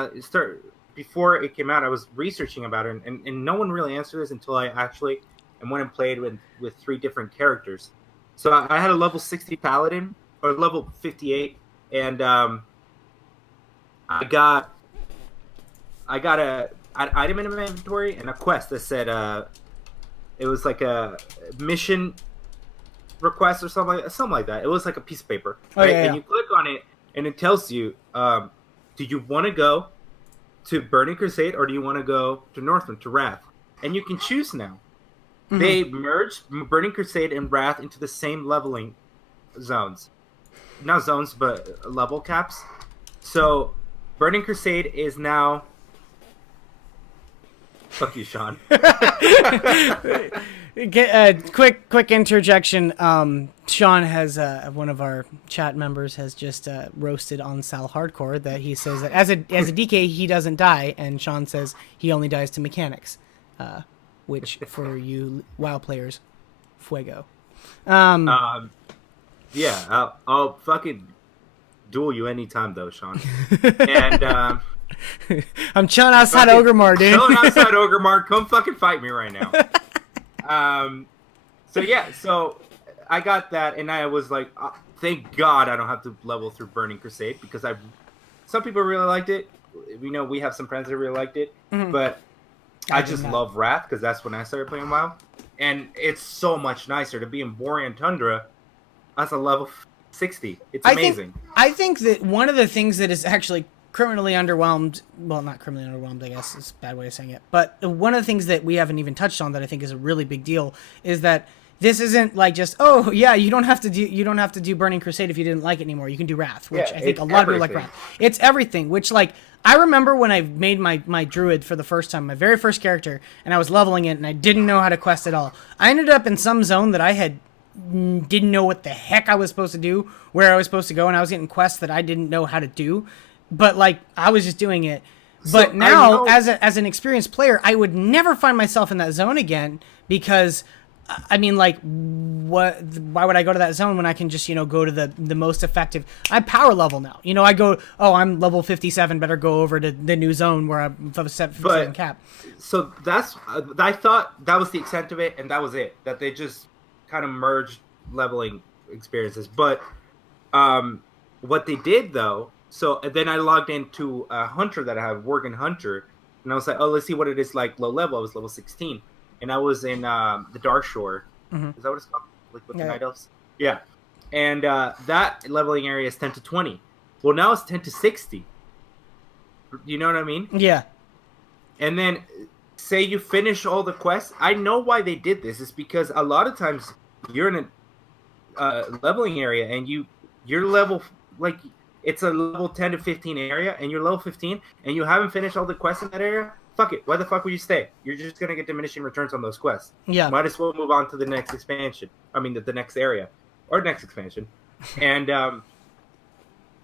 before it came out, I was researching about it, and no one really answered this until I actually went and played with 3 different characters. So I had a level 60 paladin or level 58, and I got an item in my inventory and a quest that said it was like a mission request or something like that. It was like a piece of paper, right? Yeah. And you click on it, and it tells you, do you want to go to Burning Crusade or do you want to go to Northrend, to Wrath? And you can choose now. They merged Burning Crusade and Wrath into the same leveling zones. Not zones, but level caps. So, Burning Crusade is now... Fuck you, Sean. Quick interjection. Sean has one of our chat members has just roasted on Sal Hardcore that he says that as a DK he doesn't die, and Sean says he only dies to mechanics, which for you WoW players, fuego. Yeah, I'll fucking duel you anytime though, Sean. And I'm chilling outside Ogremar, dude. Chilling outside Ogremar. Come fucking fight me right now. So I got that, and I was like, thank God I don't have to level through Burning Crusade, because some people really liked it. We know we have some friends that really liked it, but I just love Wrath, because that's when I started playing WoW, and it's so much nicer to be in Borean Tundra. That's a level 60. It's amazing. I think that one of the things that is actually criminally underwhelmed, well, not criminally underwhelmed, I guess is a bad way of saying it, but one of the things that we haven't even touched on that I think is a really big deal is that this isn't like just, oh yeah, you don't have to do Burning Crusade if you didn't like it anymore. You can do Wrath, which I think a lot of people like Wrath. It's everything, which, like, I remember when I made my druid for the first time, my very first character, and I was leveling it and I didn't know how to quest at all. I ended up in some zone that I didn't know what the heck I was supposed to do, where I was supposed to go, and I was getting quests that I didn't know how to do. But, like, I was just doing it. But so now, as an experienced player, I would never find myself in that zone again, because, I mean, like, why would I go to that zone when I can just, go to the most effective? I power level now. I go, oh, I'm level 57, better go over to the new zone where I'm 57 cap. So that's, I thought that was the extent of it, and that was it. That they just kind of merged leveling experiences. But what they did, though, so then I logged into a hunter that I have, Worgen Hunter, and I was like, oh, let's see what it is like low level. I was level 16, and I was in the Dark Shore. Is that what it's called? Like with the Night Elves? Yeah. And that leveling area is 10 to 20. Well, now it's 10 to 60. You know what I mean? Yeah. And then say you finish all the quests. I know why they did this. It's because a lot of times you're in a leveling area and you're level, like, it's a level 10 to 15 area, and you're level 15, and you haven't finished all the quests in that area. Fuck it. Why the fuck would you stay? You're just going to get diminishing returns on those quests. Yeah. Might as well move on to the next expansion. I mean, the next area. Or next expansion. And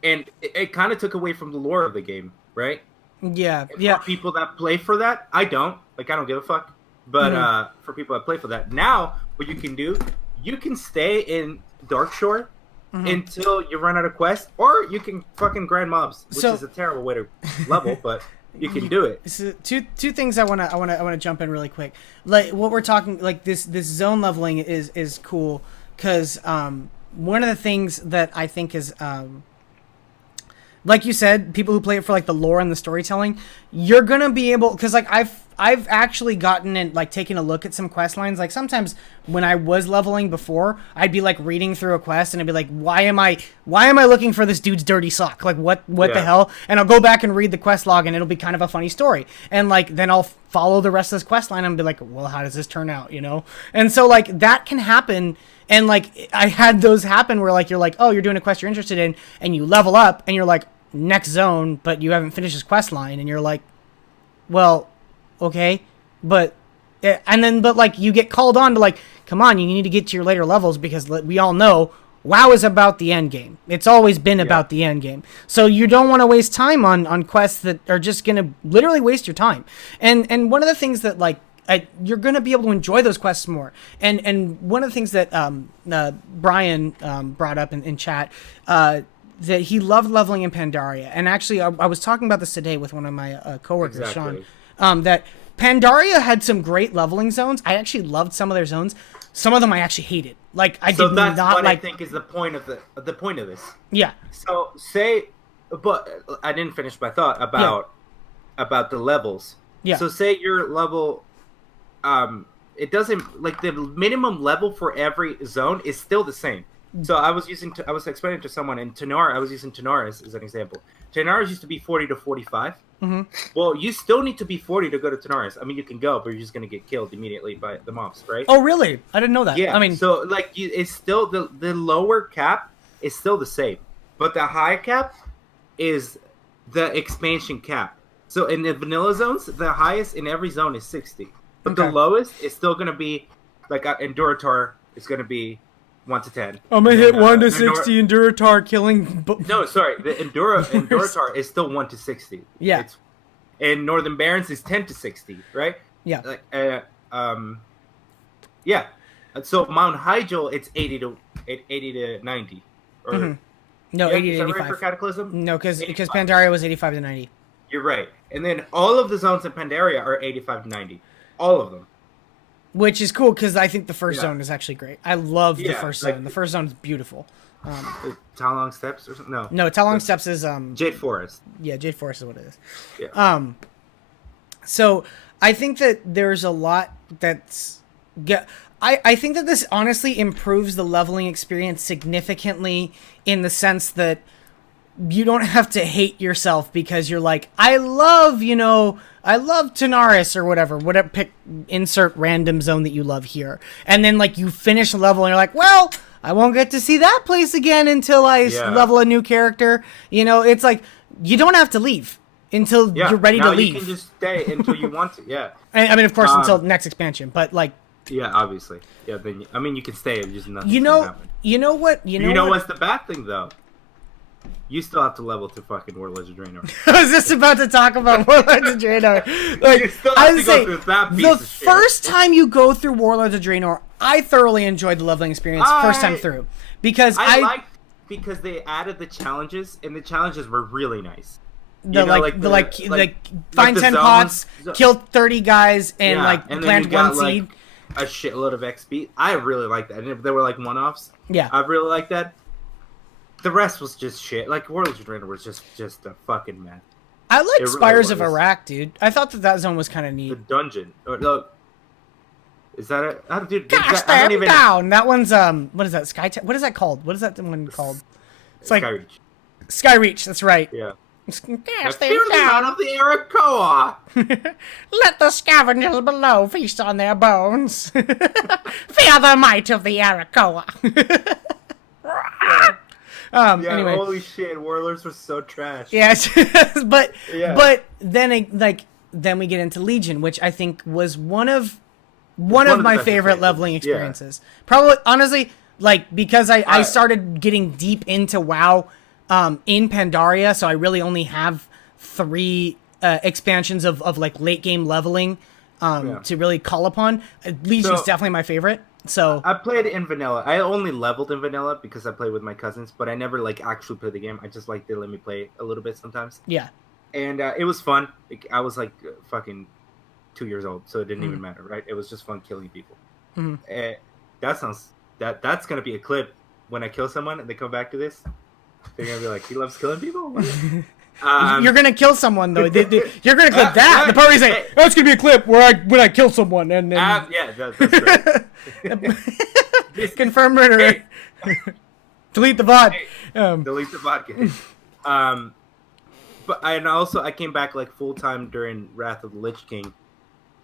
it kind of took away from the lore of the game, right? Yeah. And for people that play for that, I don't. Like, I don't give a fuck. But for people that play for that, now what you can do, you can stay in Darkshore until you run out of quests, or you can fucking grind mobs, which is a terrible way to level, but you can do it. So two things I wanna jump in really quick. Like what we're talking, like this zone leveling is cool, because one of the things that I think is like you said, people who play it for like the lore and the storytelling, you're gonna be able, because like I've actually gotten in, like, taking a look at some quest lines. Like, sometimes when I was leveling before, I'd be like reading through a quest and I'd be like, why am I looking for this dude's dirty sock? Like, what the hell? And I'll go back and read the quest log, and it'll be kind of a funny story. And like, then I'll follow the rest of this quest line and be like, well, how does this turn out? And so like that can happen. And like, I had those happen where like, you're like, oh, you're doing a quest you're interested in, and you level up and you're like, next zone, but you haven't finished this quest line, and you're like, well, okay, but like you get called on to like, come on, you need to get to your later levels, because we all know WoW is about the end game. It's always been about the end game. So you don't want to waste time on quests that are just going to literally waste your time. And one of the things that like, you're going to be able to enjoy those quests more. And one of the things that Brian brought up in chat, that he loved leveling in Pandaria. And actually, I was talking about this today with one of my coworkers, Sean, that Pandaria had some great leveling zones. I actually loved some of their zones. Some of them I actually hated. Like, I did not like... So that's what I think is the point of the point of this. Yeah. So but I didn't finish my thought about the levels. Yeah. So say your level, it doesn't, like, the minimum level for every zone is still the same. So I was explaining to someone in Tenor. I was using Tenor as an example. Tenoris used to be 40 to 45. Mm-hmm. Well, you still need to be 40 to go to Tenoris. I mean, you can go, but you're just gonna get killed immediately by the mobs, right? Oh, really? I didn't know that. Yeah. I mean, so like, it's still the lower cap is still the same, but the high cap is the expansion cap. So in the vanilla zones, the highest in every zone is 60, but the lowest is still gonna be like Endurator is gonna be 1 to 10. I'm gonna hit 1 to 60 Endurator killing. No, sorry, the Endurator is still 1 to 60. Yeah. And Northern Barons is 10 to 60, right? Yeah. Yeah. So Mount Hyjal, it's 80 to 90. Or No, 80 to is that 85. right for Cataclysm? No, because Pandaria was 85 to 90. You're right. And then all of the zones in Pandaria are 85 to 90. All of them. Which is cool because I think the first zone is actually great. I love the first zone. The first zone is beautiful. Talong Steps or something? No, Talong Steps is Jade Forest. Yeah, Jade Forest is what it is. Yeah. So I think that there's a lot that's I think that this honestly improves the leveling experience significantly in the sense that you don't have to hate yourself because you're like, I love Tanaris or whatever, pick insert random zone that you love here. And then like you finish the level and you're like, well, I won't get to see that place again until I level a new character. It's like, you don't have to leave until you're ready to leave. You can just stay until you want to, yeah. I mean, of course, until next expansion, but like... Yeah, obviously. Yeah, then you can stay and just nothing's gonna happen. You know what? What's the bad thing, though? You still have to level to fucking Warlords of Draenor. I was just about to talk about Warlords of Draenor. Like, you still have to go through that piece of shit. The first time you go through Warlords of Draenor, I thoroughly enjoyed the leveling experience first time through. Because I liked because they added the challenges, and the challenges were really nice. Find 10 pots, kill 30 guys, and plant one seed. A shitload of XP. I really like that. And if they were like one-offs, yeah, I really like that. The rest was just shit. Like Warlords of Draenor was just a fucking mess. I like Spires of Iraq, dude. I thought that zone was kind of neat. The dungeon. Is that it? Oh, dude, gosh, I don't even... down. That one's what is that? What is that called? What is that one called? It's like Skyreach. Skyreach. That's right. Yeah. Cast them down of the Arakoa. Let the scavengers below feast on their bones. Fear the might of the Arakoa. Anyway. Holy shit, Warlords were so trash. Yes, but then we get into Legion, which I think was one of my favorite leveling experiences. Yeah. Probably, honestly, because I started getting deep into WoW in Pandaria, so I really only have 3 expansions of like late game leveling to really call upon. Legion's definitely my favorite. So I played in vanilla. I only leveled in vanilla because I played with my cousins, but I never actually played the game. I just they let me play a little bit sometimes. Yeah, and it was fun. I was fucking 2 years old, so it didn't even matter, right? It was just fun killing people. Mm-hmm. That's gonna be a clip when I kill someone and they come back to this. They're gonna be like, he loves killing people. You're gonna kill someone though. You're gonna clip that. The part where you say, "Oh, it's gonna be a clip when I kill someone," and then that's right. Confirm murder. Delete the VOD. Delete the VOD. But I came back full time during Wrath of the Lich King.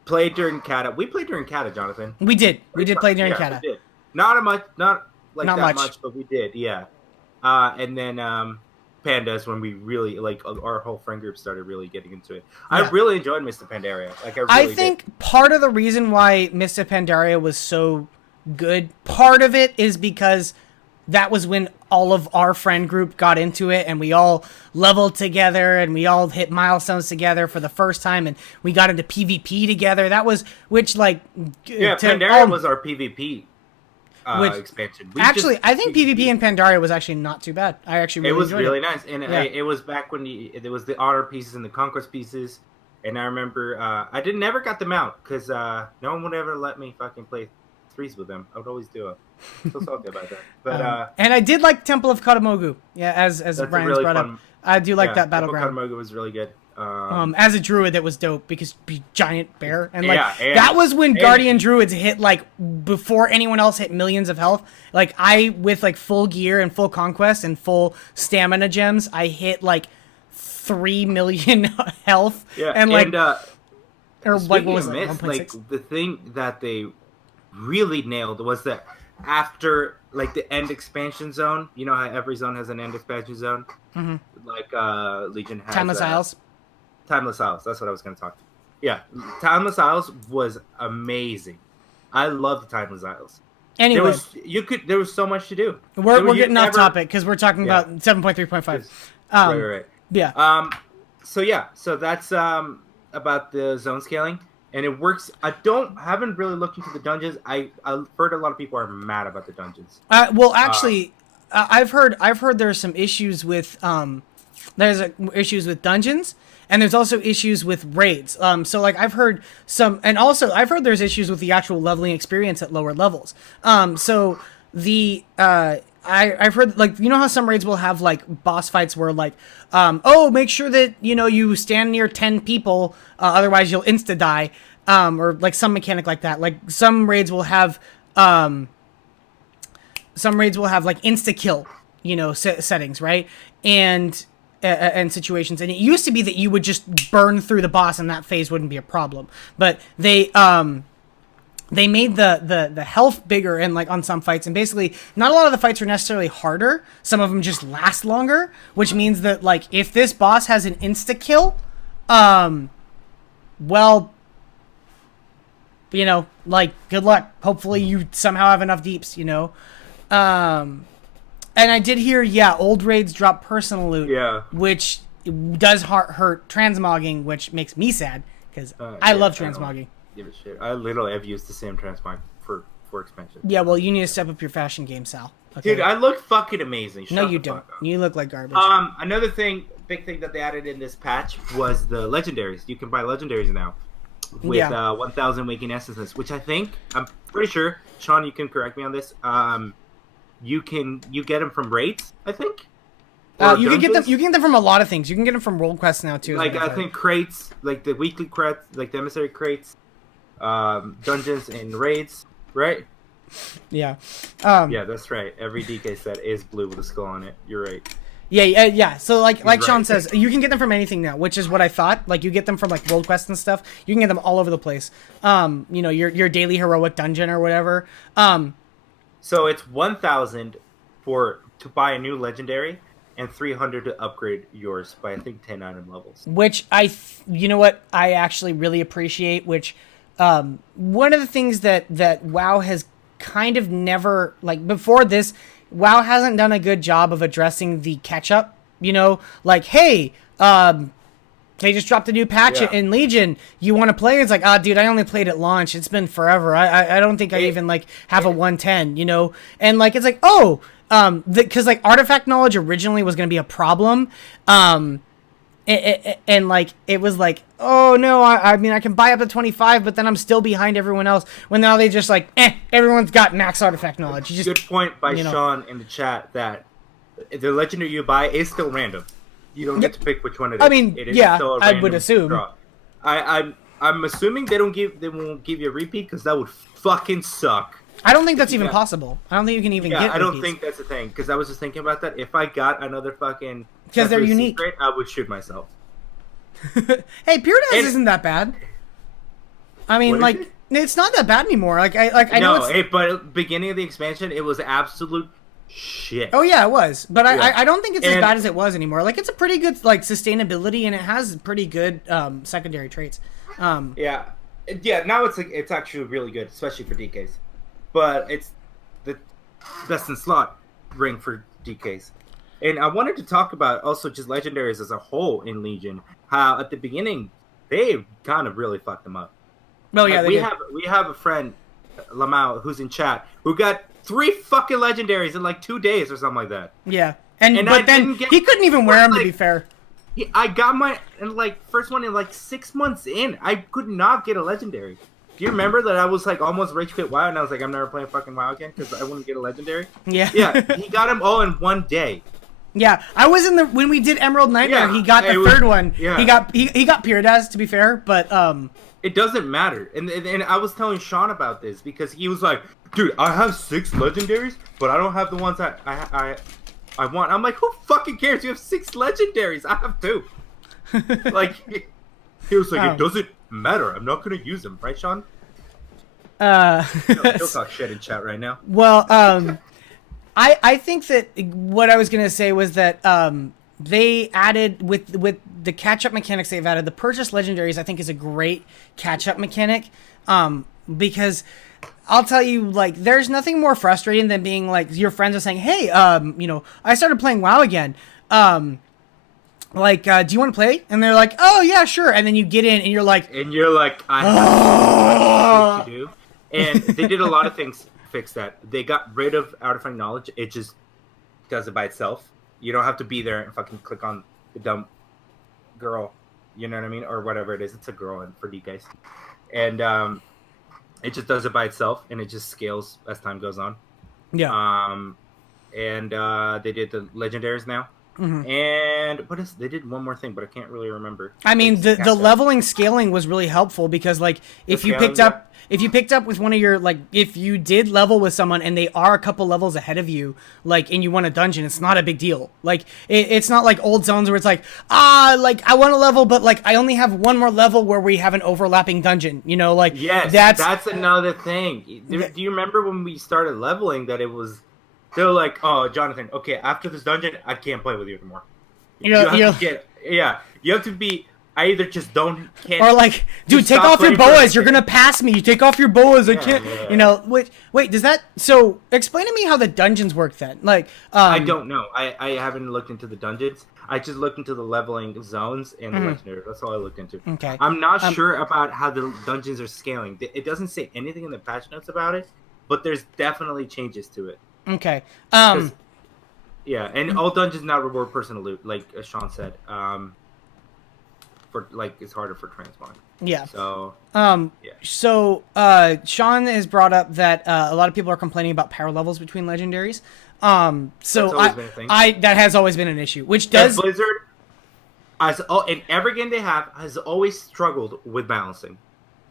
Played during Kata. We played during Kata, Jonathan. We did. We did play during Kata. We did. Not much, but we did. Yeah. And then Pandas, when we really our whole friend group started really getting into it. Yeah. I really enjoyed Mr. Pandaria. I think part of the reason why Mr. Pandaria was so good, part of it is because that was when all of our friend group got into it, and we all leveled together, and we all hit milestones together for the first time, and we got into PvP together. That was Pandaria was our PvP. Expansion. I think PvP in Pandaria was actually not too bad. I actually really enjoyed it. It was really nice, and it was back when there was the honor pieces and the conquest pieces. And I remember I never got them out because no one would ever let me fucking play threes with them. I would always do it. I'm so salty about that. But and I did like Temple of Katamogu. Yeah, as Brian's really brought up, I do like that battleground. Temple of Katamogu was really good. As a druid, that was dope because be giant bear and and, that was when guardian druids hit before anyone else hit millions of health. I with full gear and full conquest and full stamina gems, I hit 3 million health. Yeah, and or what was it? Myths, the thing that they really nailed was that after the end expansion zone, you know how every zone has an end expansion zone, Legion has Timeless Isles. Timeless Isles. That's what I was going to talk to. Yeah, Timeless Isles was amazing. I love the Timeless Isles. Anyway, there was so much to do. We're getting off topic because we're talking about 7.3.5. Right. Yeah. So that's about the zone scaling, and it works. Haven't really looked into the dungeons. I've heard a lot of people are mad about the dungeons. I've heard there's some issues with issues with dungeons, and there's also issues with raids. I've heard I've heard there's issues with the actual leveling experience at lower levels. I've heard you know how some raids will have boss fights where make sure that you stand near 10 people, otherwise you'll insta die, or some mechanic like that. Some raids will have insta kill, settings, right? And situations, and it used to be that you would just burn through the boss and that phase wouldn't be a problem, but they made the health bigger and on some fights, and basically not a lot of the fights are necessarily harder. Some of them just last longer, which means that if this boss has an insta kill, good luck. Hopefully you somehow have enough deeps, and I did hear, old raids drop personal loot, which does hurt transmogging, which makes me sad because I love transmogging. Give a shit. I literally have used the same transmog for expansion. Yeah, well, you need to step up your fashion game, Sal. Okay? Dude, I look fucking amazing. No, you don't. You look like garbage. Another big thing that they added in this patch was the legendaries. You can buy legendaries now with 1,000 waking essences, which I'm pretty sure, Sean, you can correct me on this. You get them from raids, I think. You can get them. You can get them from a lot of things. You can get them from world quests now too. I think crates, the weekly crates, the emissary crates, dungeons and raids, right? Yeah. Yeah, that's right. Every DK set is blue with a skull on it. You're right. Yeah. So right. Sean says, you can get them from anything now, which is what I thought. You get them from world quests and stuff. You can get them all over the place. Your daily heroic dungeon or whatever. So it's 1,000 to buy a new legendary, and 300 to upgrade yours by 10 item levels. Which I actually really appreciate. Which one of the things that WoW has kind of never before this, WoW hasn't done a good job of addressing the catch up. Hey, they just dropped a new patch in Legion. You want to play? It's dude, I only played at launch. It's been forever. I don't think I even have a 110. And it's because artifact knowledge originally was going to be a problem. And it was oh no, I mean I can buy up to 25, but then I'm still behind everyone else. When now they just everyone's got max artifact knowledge. You just, good point by Sean in the chat that the legendary you buy is still random. You don't get to pick which one it is. I mean, it is still I would assume. Draw. I'm assuming they won't give you a repeat because that would fucking suck. I don't think that's even possible. I don't think you can even get repeats. I don't think that's a thing because I was just thinking about that. If I got another fucking because they're unique, secret, I would shoot myself. Hey, Paradise isn't that bad. I mean, it's not that bad anymore. I know. But beginning of the expansion, it was absolute shit. Oh yeah, it was. But I don't think it's as bad as it was anymore. It's a pretty good sustainability, and it has pretty good secondary traits. Now it's actually really good, especially for DKs. But it's the best in slot ring for DKs. And I wanted to talk about also just legendaries as a whole in Legion. How at the beginning they kind of really fucked them up. Oh yeah, we have a friend, Lamau, who's in chat, who got 3 fucking legendaries in 2 days or something like that. Yeah, but then he couldn't even wear them. To be fair, I got my first one in 6 months in. I could not get a legendary. Do you remember that I was almost rage quit WoW and I was I'm never playing fucking WoW again because I wouldn't get a legendary? Yeah. Yeah, he got them all in 1 day. Yeah, I was in the when we did Emerald Nightmare. He got the third one. Yeah. He got Pyridaz, to be fair, but it doesn't matter. And I was telling Sean about this because he was like, "Dude, I have 6 legendaries, but I don't have the ones I want." I'm like, "Who fucking cares? You have 6 legendaries. I have 2." Like, he was like, "It doesn't matter. I'm not gonna use them, right, Sean?" He'll talk shit in chat right now. Well, I think that what I was gonna say was that they added with the catch up mechanics they've added, the purchase legendaries I think is a great catch up mechanic, because I'll tell you, like, there's nothing more frustrating than being like your friends are saying, "Hey, I started playing WoW again. Do you want to play?" And they're like, "Oh yeah, sure." And then you get in and you're like, I have to do. And they did a lot of things to fix that. They got rid of artifact knowledge. It just does it by itself. You don't have to be there and fucking click on the dumb girl. You know what I mean? Or whatever it is. It's a girl for DKs. And it just does it by itself, and it just scales as time goes on. Yeah. And they did the legendaries now. Mm-hmm. And they did one more thing, but I can't really remember. I mean, the leveling scaling was really helpful because, like, if you picked up with one of your, like, if you did level with someone and they are a couple levels ahead of you, like, and you won a dungeon, it's not a big deal. Like, it's not like old zones where it's like, I want to level, but, like, I only have one more level where we have an overlapping dungeon, you know, like, yes, that's another thing. Do you remember when we started leveling that it was, they're like, "Oh, Jonathan, okay, after this dungeon, I can't play with you anymore. You have to be, I either just can't. Or like, dude, take off your boas. You're going to pass me. You take off your boas. I can't, you know, wait, does that, so explain to me how the dungeons work then. Like, I don't know. I haven't looked into the dungeons. I just looked into the leveling zones and the legendary. That's all I looked into. Okay. I'm not sure about how the dungeons are scaling. It doesn't say anything in the patch notes about it, but there's definitely changes to it. Okay. Yeah, and all dungeons now reward personal loot, like Sean said. For like, it's harder for transmog. Yeah. So. So Sean has brought up that a lot of people are complaining about power levels between legendaries. So that's always been a thing. That has always been an issue, which does. And Blizzard, in every game they have, has always struggled with balancing.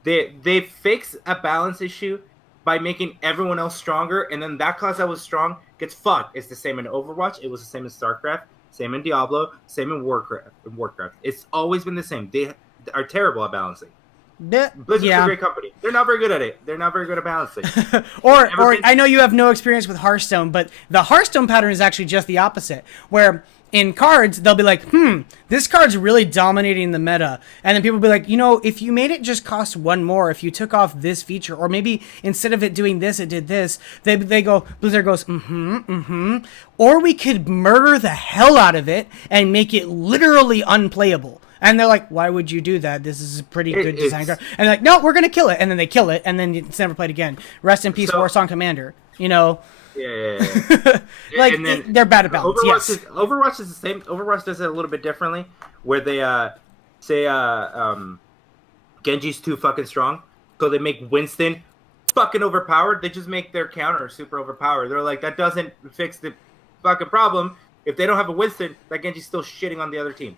They fix a balance issue by making everyone else stronger, and then that class that was strong gets fucked. It's the same in Overwatch. It was the same in StarCraft. Same in Diablo. Same in Warcraft. It's always been the same. They are terrible at balancing. Blizzard's a great company. They're not very good at it. They're not very good at balancing. or I know you have no experience with Hearthstone, but the Hearthstone pattern is actually just the opposite, where in cards, they'll be like, this card's really dominating the meta. And then people will be like, if you made it just cost 1 more, if you took off this feature, or maybe instead of it doing this, it did this, Blizzard goes, or we could murder the hell out of it and make it literally unplayable. And they're like, why would you do that? This is a pretty good design card. And they're like, no, we're going to kill it. And then they kill it, and then it's never played again. Rest in peace, Warsong Commander. Yeah. Like, and then they're bad at balance. Overwatch is the same. Overwatch does it a little bit differently, where they say Genji's too fucking strong, so they make Winston fucking overpowered. They just make their counter super overpowered. They're like, that doesn't fix the fucking problem. If they don't have a Winston, that Genji's still shitting on the other team.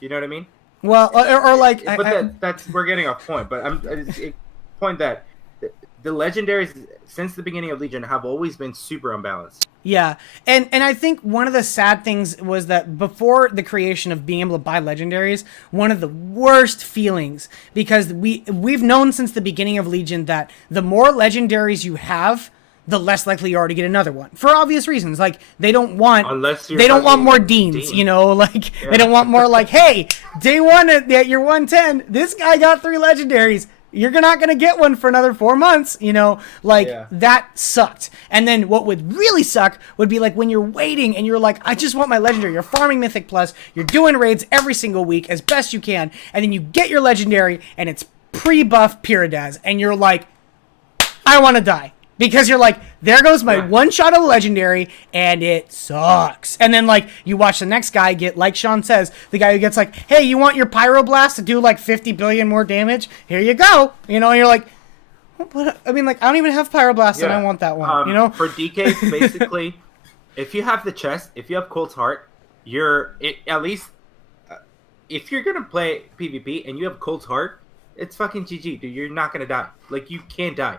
You know what I mean? Well, or like, but we're getting off point. But point that the legendaries since the beginning of Legion have always been super unbalanced. Yeah, and I think one of the sad things was that before the creation of being able to buy legendaries, one of the worst feelings, because we've known since the beginning of Legion that the more legendaries you have, the less likely you are to get another one, for obvious reasons. Like, they don't want more deans, They don't want more like, hey, day 1 at your 110, this guy got 3 legendaries. You're not going to get one for another 4 months, that sucked. And then what would really suck would be like when you're waiting and you're like, I just want my legendary. You're farming Mythic Plus. You're doing raids every single week as best you can. And then you get your legendary and it's pre-buff Pyridaz. And you're like, I want to die. Because you're like, there goes my one shot of legendary, and it sucks. And then, like, you watch the next guy get, like Sean says, the guy who gets like, hey, you want your Pyroblast to do like 50 billion more damage? Here you go. And you're like, what? I mean, like, I don't even have Pyroblast, and I want that one. For DK, basically, if you have the chest, if you have Cold's Heart, at least if you're gonna play PvP and you have Cold's Heart, it's fucking GG, dude. You're not gonna die. Like you can't die.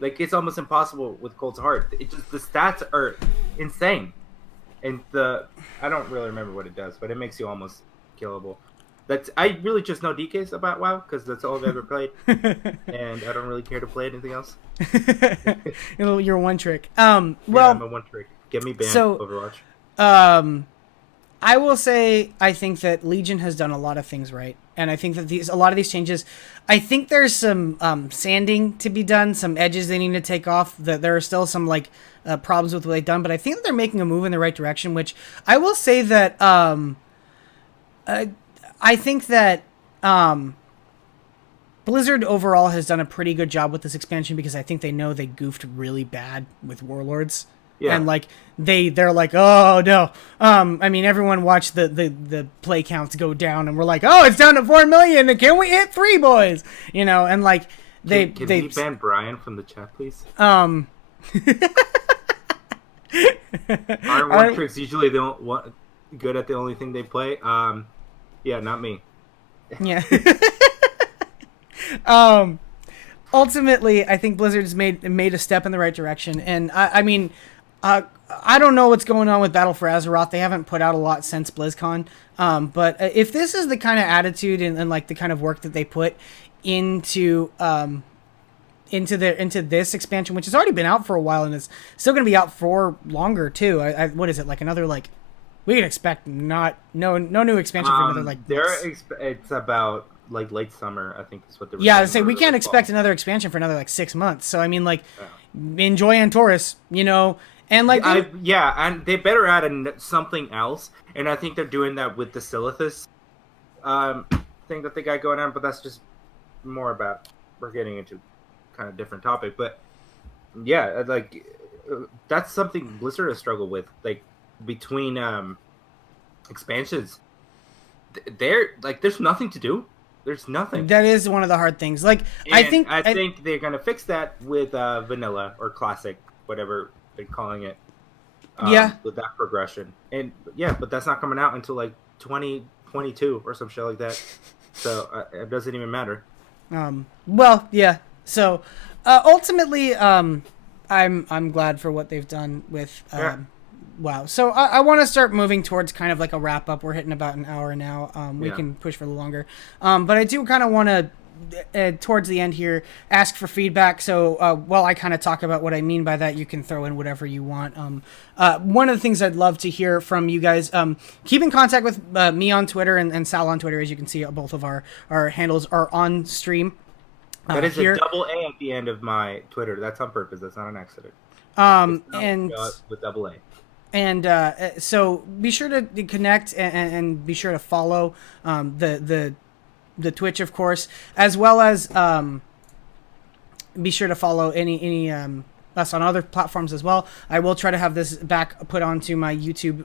Like it's almost impossible with Cold's Heart. It just the stats are insane, and I don't really remember what it does, but it makes you almost killable. I really just know DKs about WoW because that's all I've ever played, and I don't really care to play anything else. You're one trick. Well, yeah, I'm a one trick. Get me banned, so, Overwatch. I will say I think that Legion has done a lot of things right, and I think that a lot of these changes, I think there's some sanding to be done, some edges they need to take off. That there are still some like problems with what they've done, but I think that they're making a move in the right direction. Which I will say that I think that Blizzard overall has done a pretty good job with this expansion because I think they know they goofed really bad with Warlords. Yeah. And like they're like, oh no. I mean, everyone watched the play counts go down, and we're like, oh, it's down to 4 million. And can we hit 3, boys? You know, and like they we ban Brian from the chat, please? Aren't one tricks usually good at the only thing they play? Yeah, not me. Yeah. Ultimately, I think Blizzard's made a step in the right direction, and I mean, I don't know what's going on with Battle for Azeroth. They haven't put out a lot since BlizzCon, but if this is the kind of attitude and like the kind of work that they put into this expansion, which has already been out for a while and is still going to be out for longer too. What is it, like another like? We can expect no new expansion for another like. It's about like late summer, I think is what they're. Yeah, I say we can't expect another expansion for another like 6 months. So I mean, like, enjoy Antorus, you know, and like. And they better add something else, and I think they're doing that with the Silithus thing that they got going on. But that's just more about we're getting into kind of different topic, but yeah, like that's something Blizzard has struggled with, like. Between expansions, there's nothing to do. There's nothing. That is one of the hard things. Like, I think they're gonna fix that with vanilla or classic, whatever they're calling it. With that progression, and but that's not coming out until like 2022 or some shit like that. So it doesn't even matter. Well, yeah. So ultimately, I'm glad for what they've done with. Wow. So I want to start moving towards kind of like a wrap up. We're hitting about an hour now. We can push for the longer. But I do kind of want to, towards the end here, ask for feedback. So while I kind of talk about what I mean by that, you can throw in whatever you want. One of the things I'd love to hear from you guys, keep in contact with me on Twitter and Sal on Twitter. As you can see, both of our handles are on stream. That is a double A at the end of my Twitter. That's on purpose. That's not an accident. And with double A. And so be sure to connect and be sure to follow the Twitch, of course, as well as be sure to follow any us on other platforms as well. I will try to have this back put onto my YouTube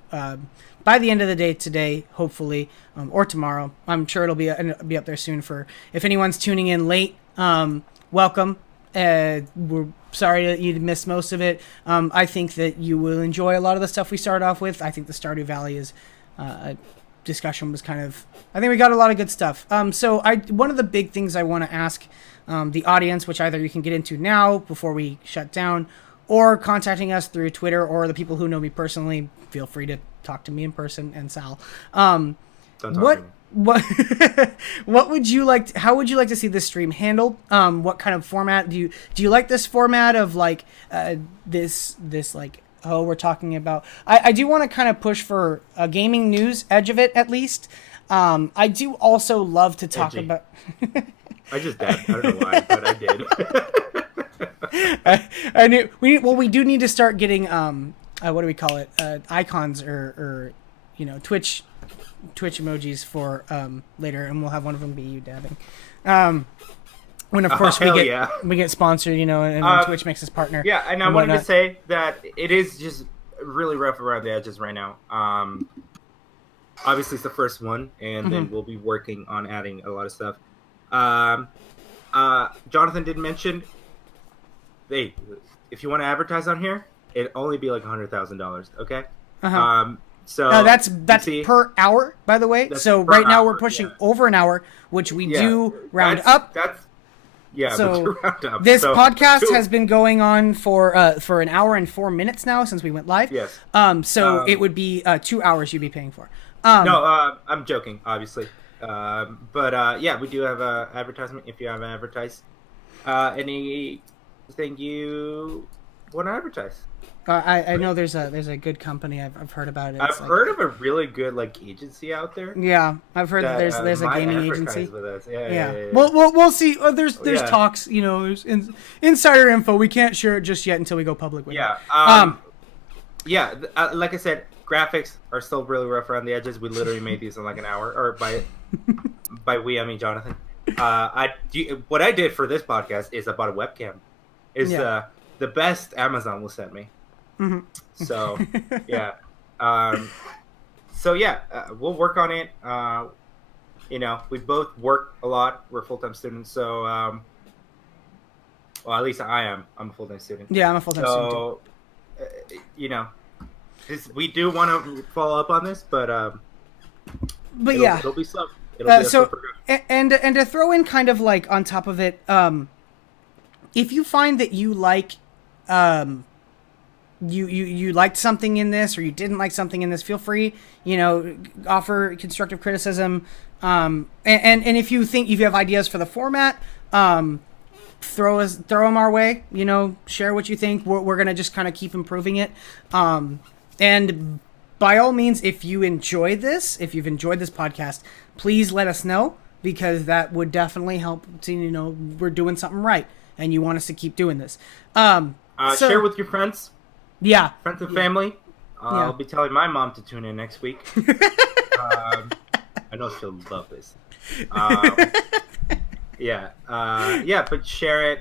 by the end of the day today, hopefully, or tomorrow. I'm sure it'll be up there soon. For if anyone's tuning in late, welcome. We're sorry that you missed most of it. I think that you will enjoy a lot of the stuff we started off with. I think the Stardew Valley is discussion was kind of. I think we got a lot of good stuff. So one of the big things I want to ask the audience, which either you can get into now before we shut down, or contacting us through Twitter, or the people who know me personally, feel free to talk to me in person and Sal. What would you like how would you like to see this stream handled? What kind of format do you like this format of like this like we're talking about I do want to kind of push for a gaming news edge of it at least. I do also love to talk about I just did. I don't know why, but I did. I knew we do need to start getting what do we call it, icons or Twitch emojis for later, and we'll have one of them be you dabbing. When of course we get sponsored, and when Twitch makes us partner. Yeah, and I wanted to say that it is just really rough around the edges right now. Obviously it's the first one, and then we'll be working on adding a lot of stuff. Jonathan did mention, if you want to advertise on here, it'd only be like $100,000. Okay. So that's per hour, by the way. So right now we're pushing over an hour, which we do round up. So round up. This podcast has been going on for an hour and 4 minutes now since we went live. Yes. So it would be 2 hours you'd be paying for. No, I'm joking, obviously. But yeah, we do have a advertisement if you have an advertise. Anything you want to advertise? I know there's a good company. I've heard about it. I've heard of a really good agency out there. Yeah, I've heard that there's a gaming agency. With us. Yeah. We'll see. There's talks. There's insider info. We can't share it just yet until we go public with it. Yeah. Like I said, graphics are still really rough around the edges. We literally made these in like an hour, or by we I mean Jonathan. What I did for this podcast is I bought a webcam. It's the best Amazon will send me. Mm-hmm. So yeah, we'll work on it. We both work a lot. We're full-time students, so well, at least I am. I'm a full-time student. Yeah, I'm a full-time student. We do want to follow up on this, but it'll be slow. And to throw in kind of like on top of it, if you find that you like you liked something in this or you didn't like something in this, feel free, offer constructive criticism. And if you have ideas for the format, throw them our way, share what you think. We're going to just kind of keep improving it. And by all means, if you've enjoyed this podcast, please let us know, because that would definitely help to, we're doing something right and you want us to keep doing this. Share with your friends. Yeah. Friends and family. I'll be telling my mom to tune in next week. I know she'll love this. But share it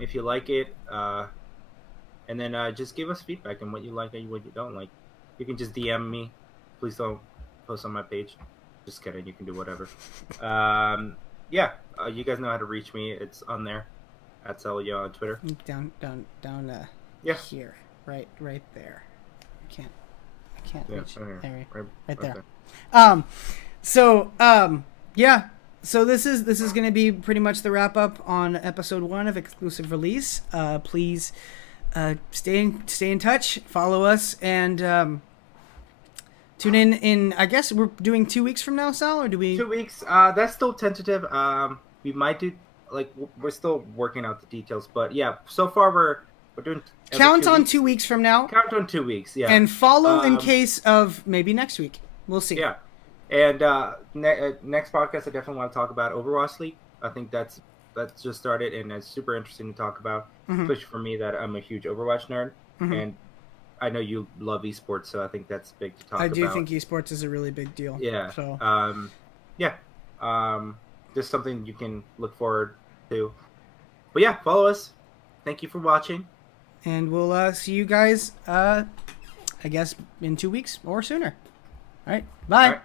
if you like it. And then just give us feedback on what you like and what you don't like. You can just DM me. Please don't post on my page. Just kidding. You can do whatever. You guys know how to reach me. It's on there. At Celio on Twitter. Down here. Right there. I can't reach. Right there. So this is going to be pretty much the wrap up on episode 1 of Exclusive Release. Please stay in touch, follow us, and tune in. I guess we're doing 2 weeks from now, Sal, or do we? 2 weeks. That's still tentative. We might do, we're still working out the details, but yeah, so far we're doing. Count on 2 weeks from now. Count on 2 weeks, yeah. And follow in case of maybe next week. We'll see. Yeah. And next podcast, I definitely want to talk about Overwatch League. I think that's just started, and it's super interesting to talk about, especially for me that I'm a huge Overwatch nerd, and I know you love esports, so I think that's big to talk about. I do think esports is a really big deal. Yeah. So. Just something you can look forward to. But yeah, follow us. Thank you for watching. And we'll see you guys, I guess, in 2 weeks or sooner. All right. Bye. All right.